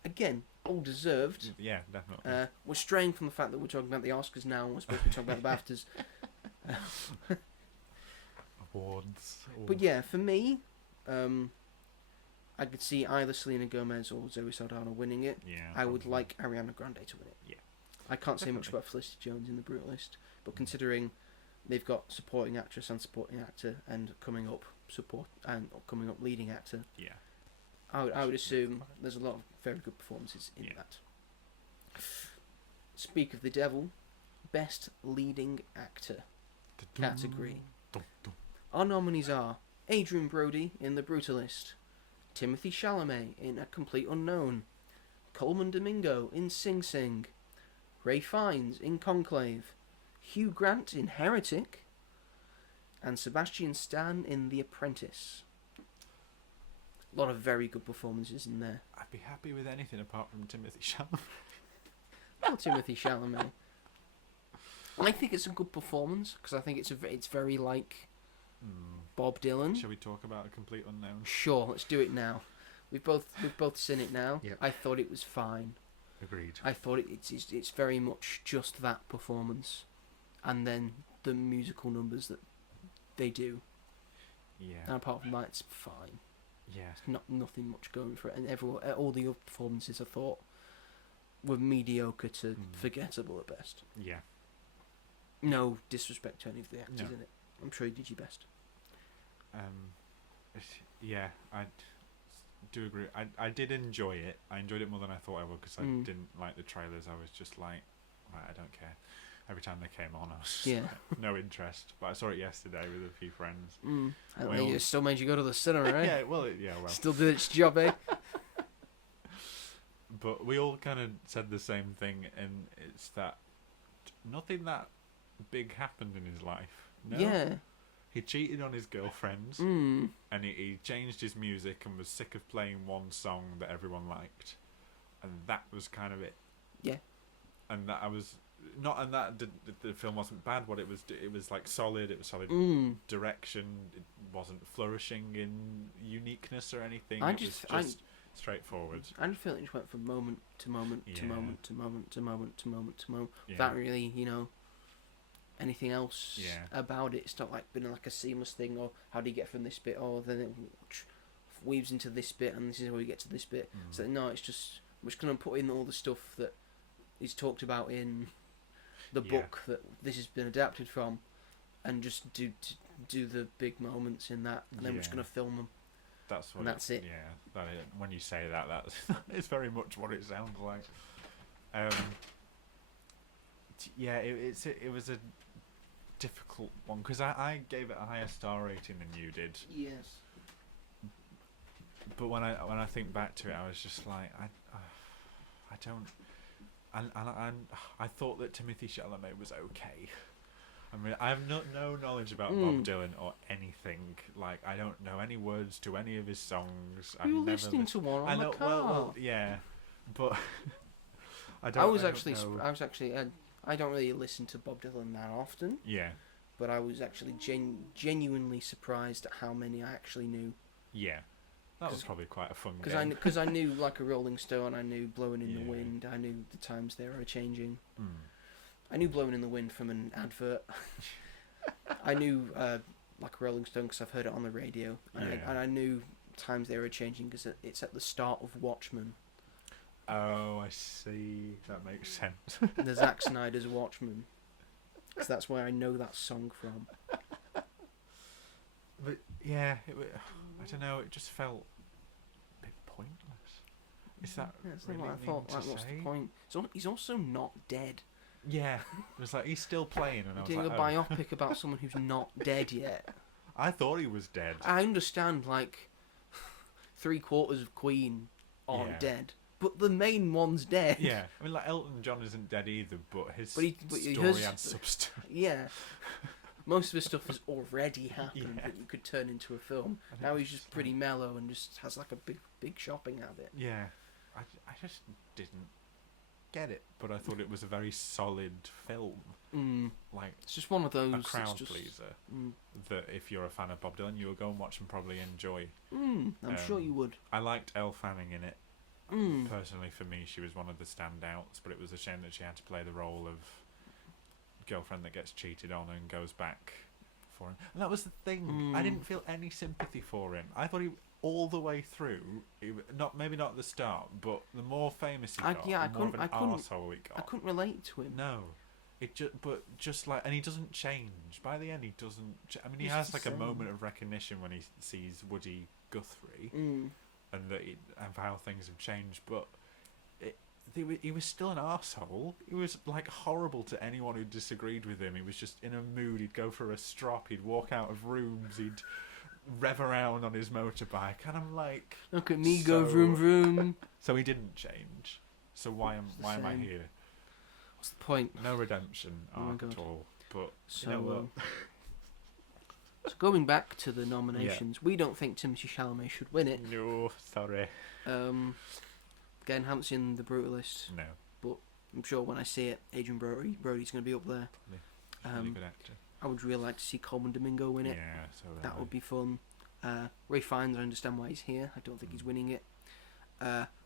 Again, all deserved. Yeah, definitely. We're straying from the fact that we're talking about the Oscars now, and we're supposed to be talking about the BAFTAs. Awards. But yeah, for me, I could see either Selena Gomez or Zoe Saldana winning it. Yeah. I would like Ariana Grande to win it. Yeah. I can't say much Definitely. about Felicity Jones in The Brutalist, but considering they've got supporting actress and supporting actor, and coming up leading actor, Yeah. I would assume there's a lot of very good performances in that. Speak of the Devil, Best Leading Actor category. Our nominees are Adrian Brody in The Brutalist, Timothy Chalamet in A Complete Unknown, Coleman Domingo in Sing Sing, Ray Fiennes in Conclave, Hugh Grant in Heretic, and Sebastian Stan in The Apprentice. A lot of very good performances in there. I'd be happy with anything apart from Timothy Chalamet. Well, Timothy Chalamet. I think it's a good performance because I think it's very like Bob Dylan. Shall we talk about A Complete Unknown? Sure, let's do it now. We've both seen it now. Yep. I thought it was fine. Agreed. I thought it's very much just that performance, and then the musical numbers that they do. Yeah. And apart from that, it's fine. Yeah. It's nothing much going for it, and all the other performances I thought were mediocre to forgettable at best. Yeah. No disrespect to any of the actors No. in it. I'm sure you did your best. Yeah, I do agree. I did enjoy it. I enjoyed it more than I thought I would because I didn't like the trailers. I was just like, right, I don't care. Every time they came on, I was like, no interest. But I saw it yesterday with a few friends. I think it still made you go to the cinema, right? Yeah, well. Still did its job, eh? But we all kind of said the same thing, and it's that nothing that big happened in his life. No? Yeah. He cheated on his girlfriends, Mm. and he changed his music and was sick of playing one song that everyone liked, and that was kind of it. Yeah. And that I was not, and that the film wasn't bad. What it was like solid. It was solid direction. It wasn't flourishing in uniqueness or anything. It was just straightforward. I just feel it just went from moment to moment to moment to moment to moment to moment to moment without really, anything else about it. It's not like been like a seamless thing, or how do you get from this bit, or then it weaves into this bit, and this is how we get to this bit. So no, it's just we're just gonna put in all the stuff that is talked about in the book that this has been adapted from, and just do the big moments in that, and then we're just gonna film them. That's what. And that's it. Yeah. When you say that, it's very much what it sounds like. Yeah, it was a difficult one because I gave it a higher star rating than you did. Yes. But when I think back to it, I was just like I don't, and I thought that Timothy Chalamet was okay. I mean, I have no knowledge about Bob Dylan or anything. Like, I don't know any words to any of his songs. You were listening to one on the car. Well, yeah, but I don't really listen to Bob Dylan that often. Yeah. But I was actually genuinely surprised at how many I actually knew. Yeah. That was probably quite a fun game. Because I knew like a Rolling Stone, I knew Blowing in the Wind, I knew The Times They Are Changing. I knew Blowing in the Wind from an advert. I knew like a Rolling Stone because I've heard it on the radio. And I knew Times They Are Changing because it's at the start of Watchmen. Oh, I see. That makes sense. The Zack Snyder's Watchmen. Because that's where I know that song from. But yeah, I don't know. It just felt a bit pointless. Is that really what I thought? Like, what's the point? He's also not dead. Yeah, it was like he's still playing, and I was doing like, a biopic about someone who's not dead yet. I thought he was dead. I understand, like 3/4 of Queen aren't dead, but the main one's dead. Yeah, I mean, like Elton John isn't dead either, but his story had substance. Yeah. Most of his stuff has already happened that you could turn into a film. Now he's just pretty mellow and just has like a big shopping habit. Yeah, I just didn't get it, but I thought it was a very solid film. Like, it's just one of those. A crowd pleaser. That if you're a fan of Bob Dylan, you will go and watch and probably enjoy. I'm sure you would. I liked Elle Fanning in it. Personally, for me, she was one of the standouts, but it was a shame that she had to play the role of girlfriend that gets cheated on and goes back for him. And that was the thing. I didn't feel any sympathy for him. I thought all the way through, maybe not at the start, but the more famous he got, Yeah, the more of an arsehole he got. I couldn't relate to him. No. Just like, and he doesn't change. By the end, he doesn't. I mean, he He's has the like a same. moment of recognition when he sees Woody Guthrie, and how things have changed. But he was still an arsehole. He was like horrible to anyone who disagreed with him. He was just in a mood. He'd go for a strop. He'd walk out of rooms. He'd rev around on his motorbike, and I'm like, look at me go vroom vroom. So he didn't change. So why am I here? What's the point? No redemption Oh my arc God. at all. But So, you know what? So going back to the nominations, we don't think Timothée Chalamet should win it. No, sorry. Again, haven't seen The Brutalist. No. But I'm sure when I see it, Adrian Brody's going to be up there. Really good actor. I would really like to see Coleman Domingo win it. Yeah, so That would be fun. Ray Fiennes, I understand why he's here. I don't think he's winning it.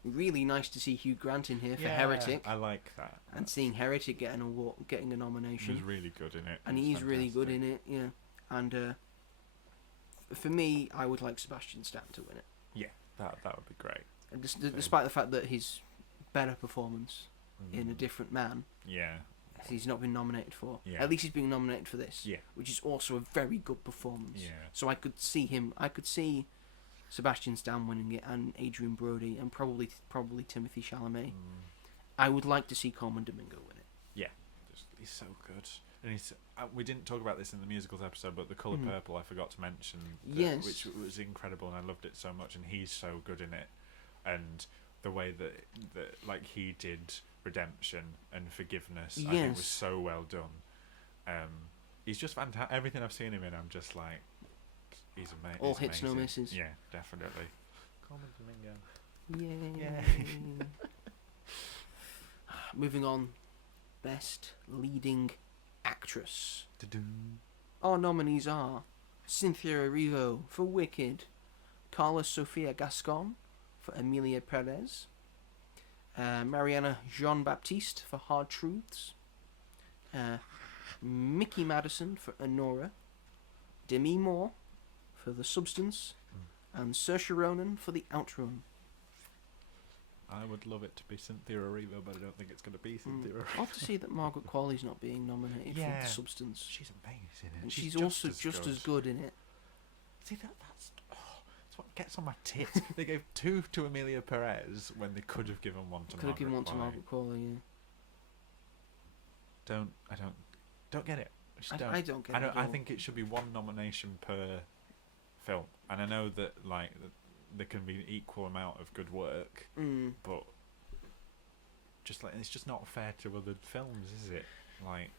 Really nice to see Hugh Grant in here for Heretic. I like that. And seeing Heretic getting a nomination. He was really good in it. And he's really good in it, yeah. And for me, I would like Sebastian Stan to win it. Yeah, that would be great. And despite the fact that his better performance in A Different Man, he's not been nominated for. Yeah. At least he's being nominated for this, Yeah. which is also a very good performance. Yeah. So I could see Sebastian Stan winning it, and Adrian Brody, and probably Timothée Chalamet. I would like to see Coleman Domingo win it. Yeah, he's so good. And we didn't talk about this in the musicals episode, but The Colour Purple I forgot to mention. Yes. Which was incredible, and I loved it so much, and he's so good in it. And the way that like he did redemption and forgiveness, I think was so well done. He's just fantastic. Everything I've seen him in, I'm just like, he's amazing. All hits, no misses. Yeah, definitely. Coleman Domingo. Yay. Moving on, Best Leading Actress. Our nominees are Cynthia Erivo for Wicked, Carla Sofia Gascon for Emilia Perez, Mariana Jean-Baptiste for Hard Truths, Mickey Madison for Honora, Demi Moore for The Substance, and Saoirse Ronan for The Outrun. I would love it to be Cynthia Erivo, but I don't think it's going to be Cynthia Erivo. I'll have to see that Margaret Qualley's not being nominated for The Substance. She's amazing in it. And she's also just as good in it. See, that's what gets on my tits. They gave 2 to Emilia Perez when they could have given 1 to Margaret Qualley. Could have given 1 to Margaret Qualley, yeah. Don't get it. I don't get it. I think it should be 1 nomination per film, and I know that like there can be an equal amount of good work, but just like it's just not fair to other films, is it? Like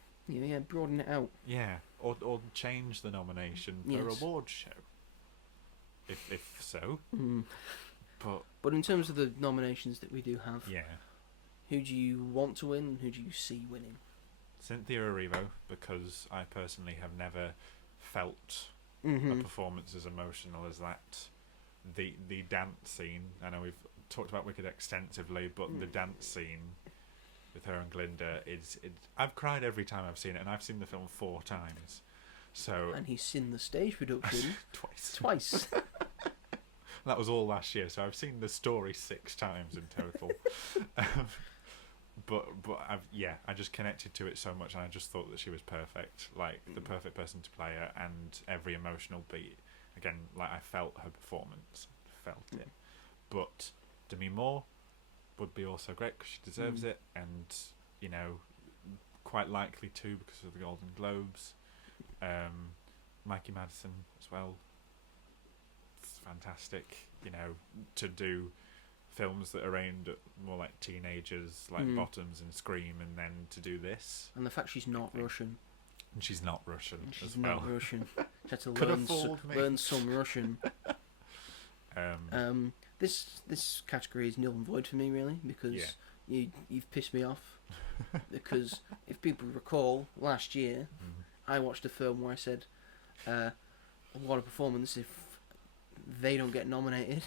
broaden it out. Yeah, or change the nomination per award show, if so. But in terms of the nominations that we do have, who do you want to win and who do you see winning? Cynthia Erivo, because I personally have never felt a performance as emotional as that. The dance scene, I know we've talked about Wicked extensively, but the dance scene with her and Glinda I've cried every time I've seen it, and I've seen the film 4 times. So and he's seen the stage production twice. That was all last year, so I've seen the story 6 times in total. But I just connected to it so much, and I just thought that she was perfect, like the perfect person to play her, and every emotional beat. Again, like I felt her performance, it. But Demi Moore would be also great because she deserves it, and quite likely too because of the Golden Globes. Mikey Madison as well. It's fantastic, to do films that are aimed at more like teenagers, like Bottoms and Scream, and then to do this. And the fact she's not Russian. And she's not Russian She's as well. not Russian. She had to learn some Russian. This category is null and void for me, really, because you've pissed me off. Because if people recall, last year I watched a film where I said, "What a performance! If they don't get nominated,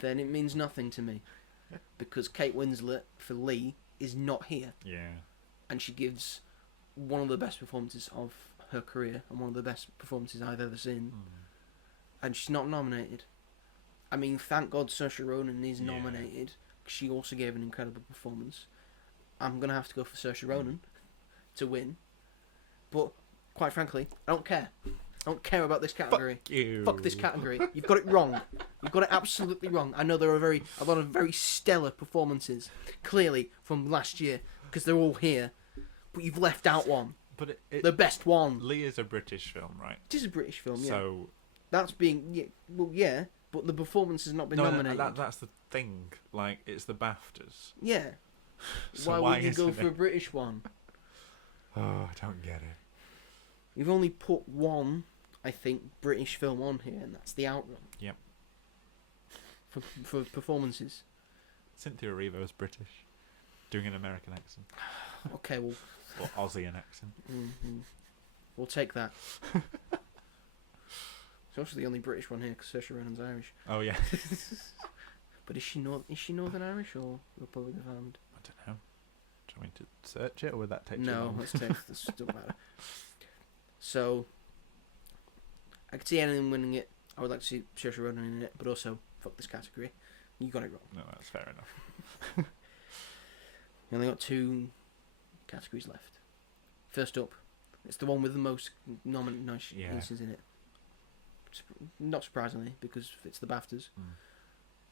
then it means nothing to me." Because Kate Winslet for Lee is not here. Yeah. And she gives one of the best performances of her career and one of the best performances I've ever seen. and she's not nominated. I mean, thank God Saoirse Ronan is Yeah. nominated. She also gave an incredible performance. I'm gonna have to go for Saoirse Ronan to win, but quite frankly, I don't care. I don't care about this category. Fuck you. Fuck this category. You've got it wrong. You've got it absolutely wrong. I know there are a lot of very stellar performances, clearly from last year, because they're all here. But you've left out one, But the best one. Lee is a British film, right? It is a British film, yeah. So That's being yeah, but the performance has not been nominated. that's the thing. Like, it's the BAFTAs. Yeah. So why why would you go isn't for it? a British one? Oh, I don't get it. You've only put one, I think, British film on here, and that's The Outrun. Yep. For performances. Cynthia Erivo's British, doing an American accent Okay, well, or Aussian accent. we'll take that. It's also the only British one here because Saoirse Ronan's Irish. Oh yeah. But is she Northern Irish or Republic of Ireland? I don't know. Do you want me to search it, or would that take too No, long? let's take this. Doesn't matter. So, I could see anyone winning it. I would like to see Saoirse Ronan in it, but also fuck this category. You got it wrong. No, that's fair enough. We only got 2 categories left. First up, it's the one with the most nominations in it. Not surprisingly, because it's the BAFTAs.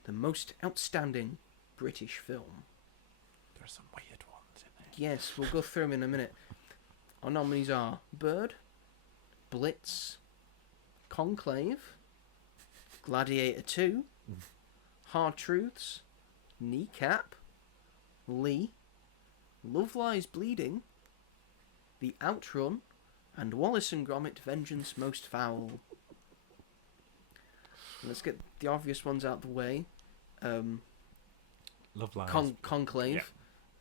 The most outstanding British film. There are some weird ones in there. Yes, we'll go through them in a minute. Our nominees are Bird, Blitz, Conclave, Gladiator 2, Hard Truths, Kneecap, Lee, Love Lies Bleeding, The Outrun, and Wallace and Gromit: Vengeance Most Foul. Let's get the obvious ones out the way. Love Lies. Conclave.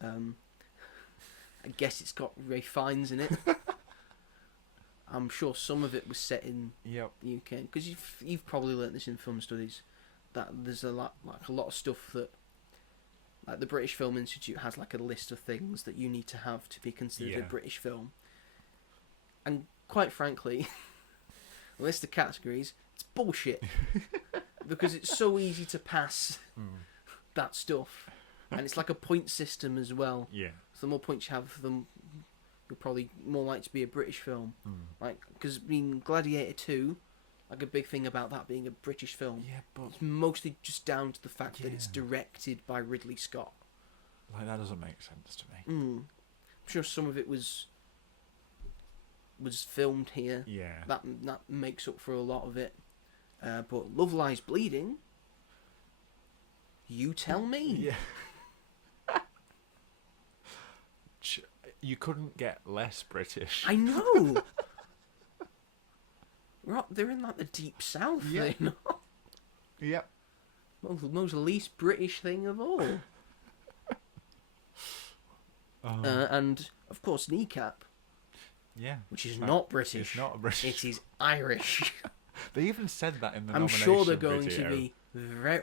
I guess it's got Ray Fiennes in it. I'm sure some of it was set in Yep. the UK, because you've probably learnt this in film studies, that there's a lot of stuff that, like, the British Film Institute has like a list of things that you need to have to be considered a British film. And quite frankly, a list of categories, it's bullshit. Because it's so easy to pass that stuff. And it's like a point system as well. Yeah. So the more points you have, you're probably more likely to be a British film. Like, because, I mean, Gladiator 2, like, a big thing about that being a British film. Yeah, but It's mostly just down to the fact that it's directed by Ridley Scott. like, that doesn't make sense to me. I'm sure some of it was filmed here. Yeah. That makes up for a lot of it. But Love Lies Bleeding, you tell me. Yeah. You couldn't get less British. I know. They're in like the deep south. Yeah. They're not. Yep. Most least British thing of all. And of course Kneecap, Yeah. which is not British. It's not a British. It is Irish. They even said that in the I'm nomination sure they're going video. to be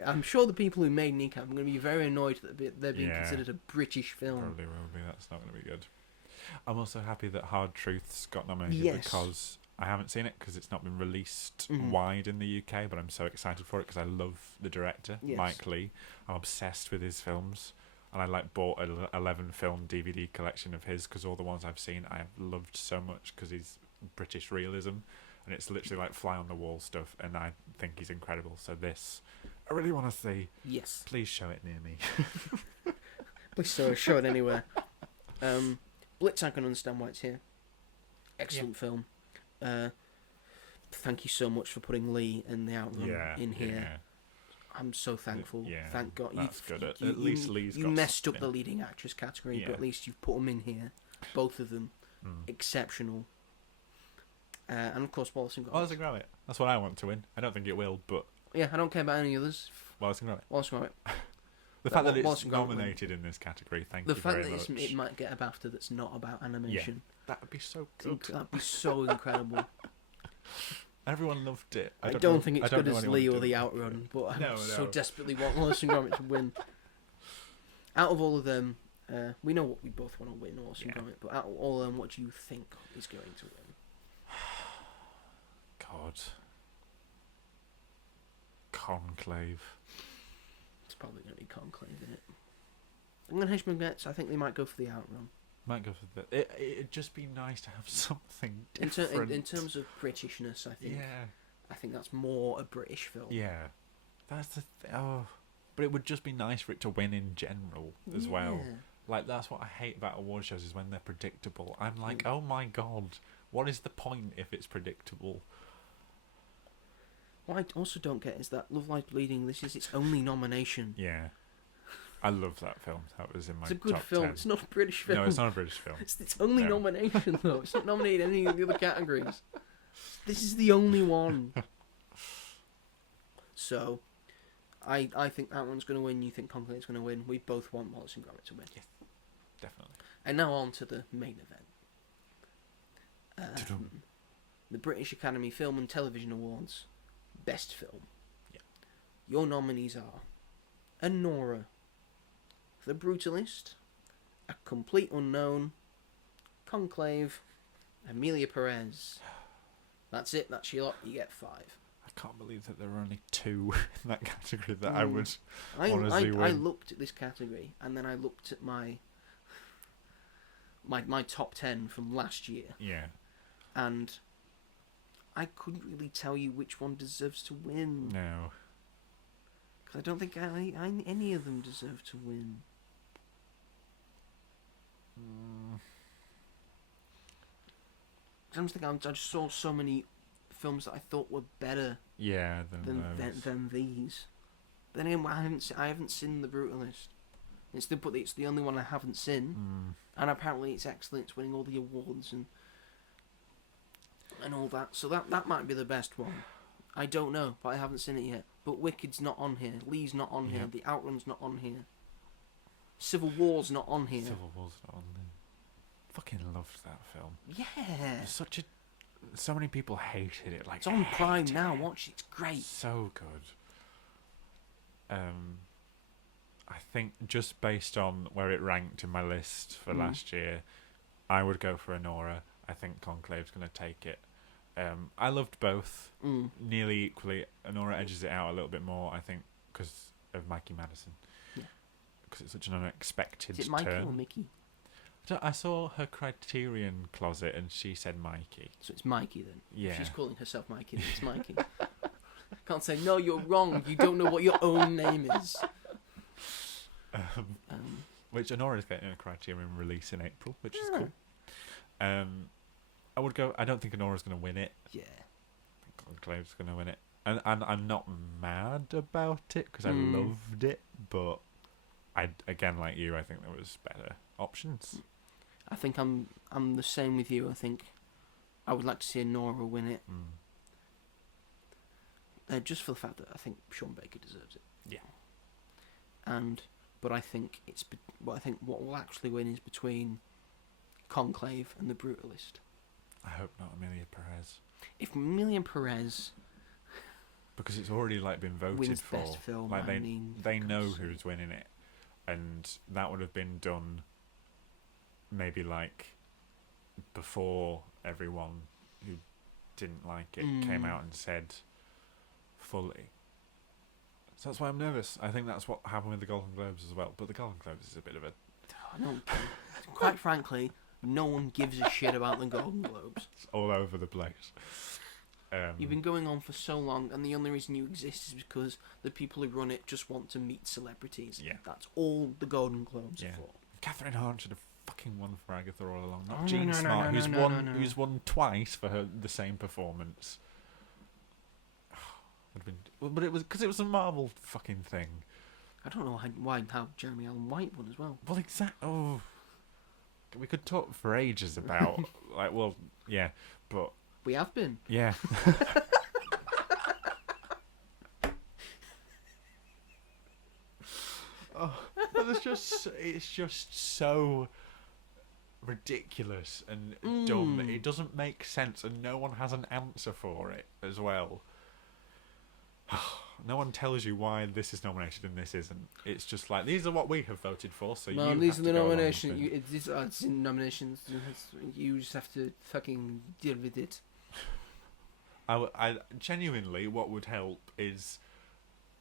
I'm sure the people who made Kneecap are going to be very annoyed that they're being considered a British film. Probably will be. That's not going to be good. I'm also happy that Hard Truths got nominated because I haven't seen it because it's not been released wide in the UK, but I'm so excited for it because I love the director, Mike Lee. I'm obsessed with his films, and I bought an 11 film DVD collection of his because all the ones I've seen I have loved so much because he's British realism, and it's literally like fly on the wall stuff, and I think he's incredible. So this, I really want to see. Yes. Please show it near me. Please show it anywhere. Blitz, I can understand why it's here. Excellent film. Thank you so much for putting Lee and The Outrun in here. Yeah. I'm so thankful. Yeah, Thank God. that's good. At least Lee's you got messed up something. the leading actress category, Yeah. but at least you've put them in here. Both of them. Exceptional. And of course, Wallace and Gromit. Wallace and Gromit. That's what I want to win. I don't think it will, but Yeah, I don't care about any others. Wallace and Gromit. Wallace and Gromit. The fact that Wallace it's and Gromit win. nominated in this category, thank The you fact very that much. it might get a BAFTA that's not about animation. That would be so good. That'd be so incredible. Everyone loved it. I know- don't think I it's don't good know as anyone Lee who or The didn't. Outrun, but I No, so no. desperately want Wallace and Gromit to win. Out of all of them, we know what we both want to win, Wallace and Gromit, but out of all of them, what do you think is going to win? God. Conclave. It's probably going to be Conclave, isn't it? I'm going to hedge my bets. I think they might go for the Outrun. Might go for the. It'd just be nice to have something In different. terms of Britishness, I think. Yeah. I think that's more a British film. Yeah. That's the. Oh. But it would just be nice for it to win in general as well. Like, that's what I hate about award shows, is when they're predictable. I'm like, oh my god, what is the point if it's predictable? What I also don't get is that Love Lies Bleeding, this is its only nomination. Yeah. I love that film. That was in my top 10. It's a good film. It's not a British film. No, it's not a British film. It's its only nomination, though. It's not nominated in any of the other categories. This is the only one. So, I think that one's going to win. You think Conclave's going to win. We both want Wallace and Gromit to win. Yes, definitely. And now on to the main event. The British Academy Film and Television Awards. Best Film. Yeah. Your nominees are Anora, The Brutalist, A Complete Unknown, Conclave, Amelia Perez. That's it. That's your lot. You get 5. I can't believe that there are only 2 in that category that I would honestly win. I looked at this category and then I looked at my top 10 from last year. Yeah. And I couldn't really tell you which one deserves to win. No. Because I don't think any of them deserve to win. I'm just thinking, I just saw so many films that I thought were better than these. But then again, I haven't seen The Brutalist. It's the only one I haven't seen, and apparently it's excellent. It's winning all the awards and all that. So that might be the best one. I don't know, but I haven't seen it yet. But Wicked's not on here. Lee's not on here. The Outrun's not on here. Civil War's not on here. Civil War's not on there. Fucking loved that film. Yeah. So many people hated it. Like, it's on Prime now. Watch it. It's great. So good. I think just based on where it ranked in my list for last year, I would go for Anora. I think Conclave's going to take it. I loved both nearly equally. Anora edges it out a little bit more, I think, because of Mikey Madison. Yeah. Because it's such an unexpected turn. Is it Mikey or Mickey? I saw her Criterion closet and she said Mikey. So it's Mikey then? Yeah. If she's calling herself Mikey, then it's Mikey. Can't say, no, you're wrong. You don't know what your own name is. Which Anora's getting a Criterion release in April, which is cool. I would go. I don't think Anora's going to win it. Yeah. I think Conclave's going to win it, and I'm not mad about it because I loved it, but I again, like you, I think there was better options. I think I'm the same with you. I think I would like to see Anora win it, just for the fact that I think Sean Baker deserves it. Yeah. But I think what will actually win is between Conclave and The Brutalist. I hope not Amelia Perez. If Amelia Perez, because it's already been voted wins for. Best Film, they know who's winning it, and that would have been done. Maybe before everyone who didn't like it came out and said fully. So that's why I'm nervous. I think that's what happened with the Golden Globes as well. But the Golden Globes is a bit of a. Quite frankly, no one gives a shit about the Golden Globes. It's all over the place. You've been going on for so long, and the only reason you exist is because the people who run it just want to meet celebrities. Yeah. That's all the Golden Globes are for. Catherine Hahn should have fucking won for Agatha all along, not Jean Smart, who's won twice for the same performance. But it was because it was a Marvel fucking thing. I don't know how Jeremy Allen White won as well. Well, exactly. Oh, we could talk for ages about but we have been. Yeah. But it's just so ridiculous and dumb. It doesn't make sense, and no one has an answer for it as well. No one tells you why this is nominated and this isn't. It's just these are what we have voted for, so you these have are the to go nominations. It's in nominations. You just have to fucking deal with it. I genuinely, what would help is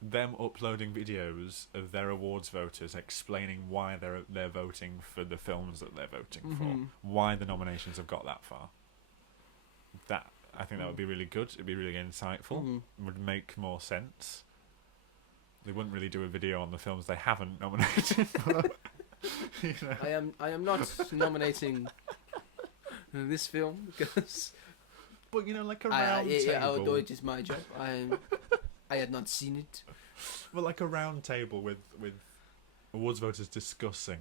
them uploading videos of their awards voters explaining why they're voting for the films that they're voting for, why the nominations have got that far. That I think that would be really good. It'd be really insightful. Would make more sense. They wouldn't really do a video on the films they haven't nominated. You know. I am not nominating this film because. But you know, like a round table. It is my job. I had not seen it. Well, like a round table with awards voters discussing,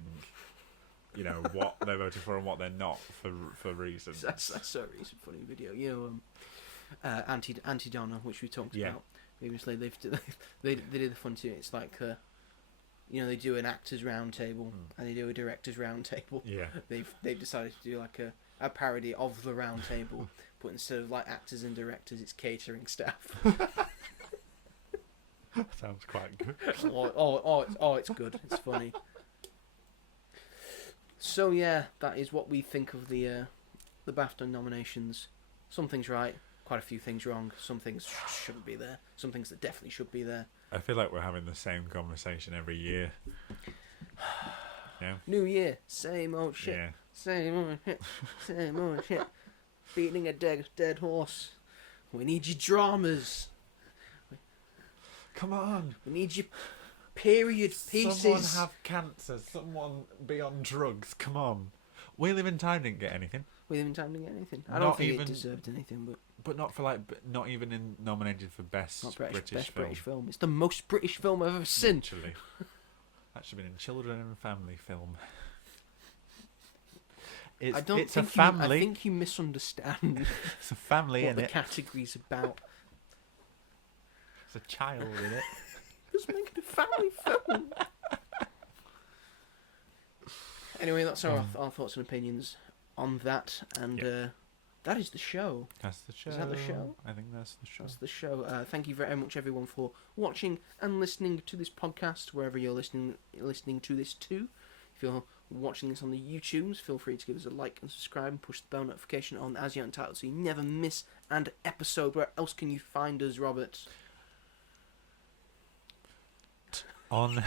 you know, what they're voting for and what they're not for reasons. That's a recent funny video. You know, Anti-Donna, which we talked about previously. They did the fun too. It's like, you know, they do an actors round table and they do a directors round table. Yeah. They've decided to do like a parody of the round table, but instead of like actors and directors, it's catering staff. Sounds quite good. It's good. It's funny. So yeah, that is what we think of the BAFTA nominations. Some things right, quite a few things wrong. Some things shouldn't be there. Some things that definitely should be there. I feel like we're having the same conversation every year. Yeah. New year, same old shit. Yeah. Same old shit. Same old shit. Beating a dead horse. We need your dramas. Come on. We need your period pieces. Someone have cancer. Someone be on drugs. Come on. We Live in Time didn't get anything. We Live in Time didn't get anything. I don't think it deserved anything, but not for not even nominated for best British film. It's the most British film I've ever seen. Literally. That should have been in children and family film. It's a family. I think you misunderstand. It's a family, what the innit? category's about. There's a child in it. Just making a family film. Anyway, that's our thoughts and opinions on that, and that is the show. That's the show. Is that the show? I think that's the show. That's the show. Thank you very much, everyone, for watching and listening to this podcast, wherever you're listening to this to. If you're watching this on the YouTubes, feel free to give us a like and subscribe and push the bell notification on as you're entitled so you never miss an episode. Where else can you find us, Robert? On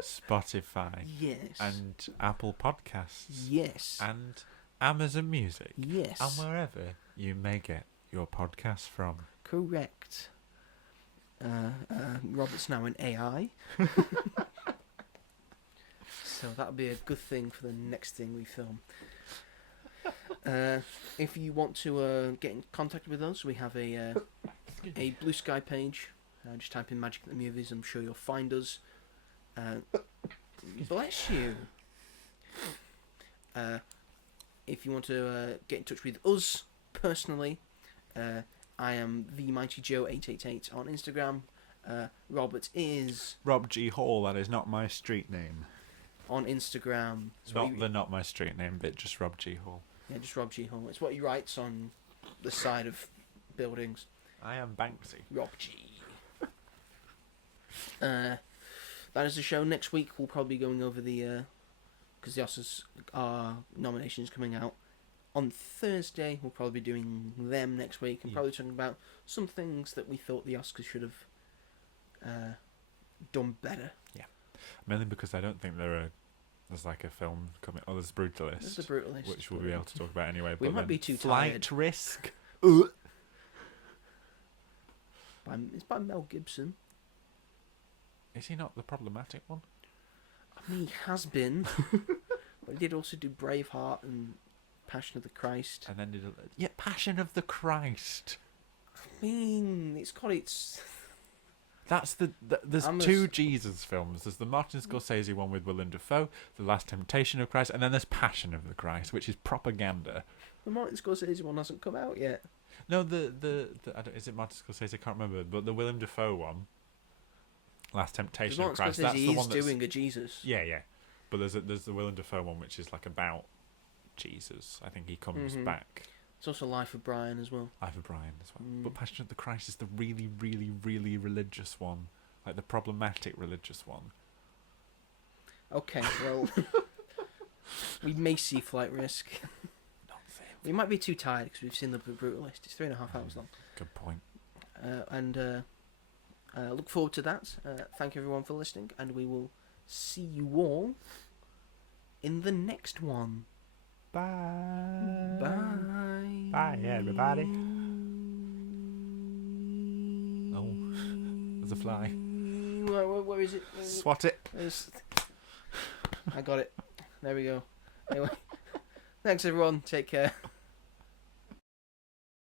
Spotify. Yes. And Apple Podcasts. Yes. And Amazon Music. Yes. And wherever you may get your podcasts from. Correct. Robert's now an AI. So that'll be a good thing for the next thing we film. If you want to get in contact with us, we have a Blue Sky page. Just type in Magic at the Movies. I'm sure you'll find us. Bless you. If you want to get in touch with us personally, I am the Mighty Joe 888 on Instagram. Robert is Rob G Hall. That is not my street name. On Instagram. Not my street name bit, just Rob G Hall. Yeah, just Rob G Hall. It's what he writes on the side of buildings. I am Banksy. Rob G. That is the show. Next week we'll probably be going over the because the Oscars nominations coming out on Thursday. We'll probably be doing them next week and probably talking about some things that we thought the Oscars should have done better. Yeah, mainly because I don't think there's like a film coming. Oh, there's Brutalist. There's the Brutalist, which we'll be able to talk about anyway. We might be too tired. Flight Risk. It's by Mel Gibson. Is he not the problematic one? I mean, he has been. But he did also do Braveheart and Passion of the Christ. And then Passion of the Christ. I mean, it's got its... That's there's two Jesus films. There's the Martin Scorsese one with Willem Dafoe, The Last Temptation of Christ, and then there's Passion of the Christ, which is propaganda. The Martin Scorsese one hasn't come out yet. No, is it Martin Scorsese? I can't remember, but the Willem Dafoe one, Last Temptation of Christ. That's the one that's doing a Jesus. Yeah. But there's the Willem Dafoe one, which is like about Jesus. I think he comes back. It's also Life of Brian as well. Life of Brian as well. But Passion of the Christ is the really, really, really religious one, like the problematic religious one. Okay, well, we may see Flight Risk. Not fair. We might be too tired because we've seen The Brutalist. It's 3.5 hours long. Good point. and look forward to that. Thank you everyone for listening, and we will see you all in the next one. Bye. Bye. Bye, everybody. Oh, there's a fly. Where is it? Swat it. I got it. There we go. Anyway, thanks everyone. Take care.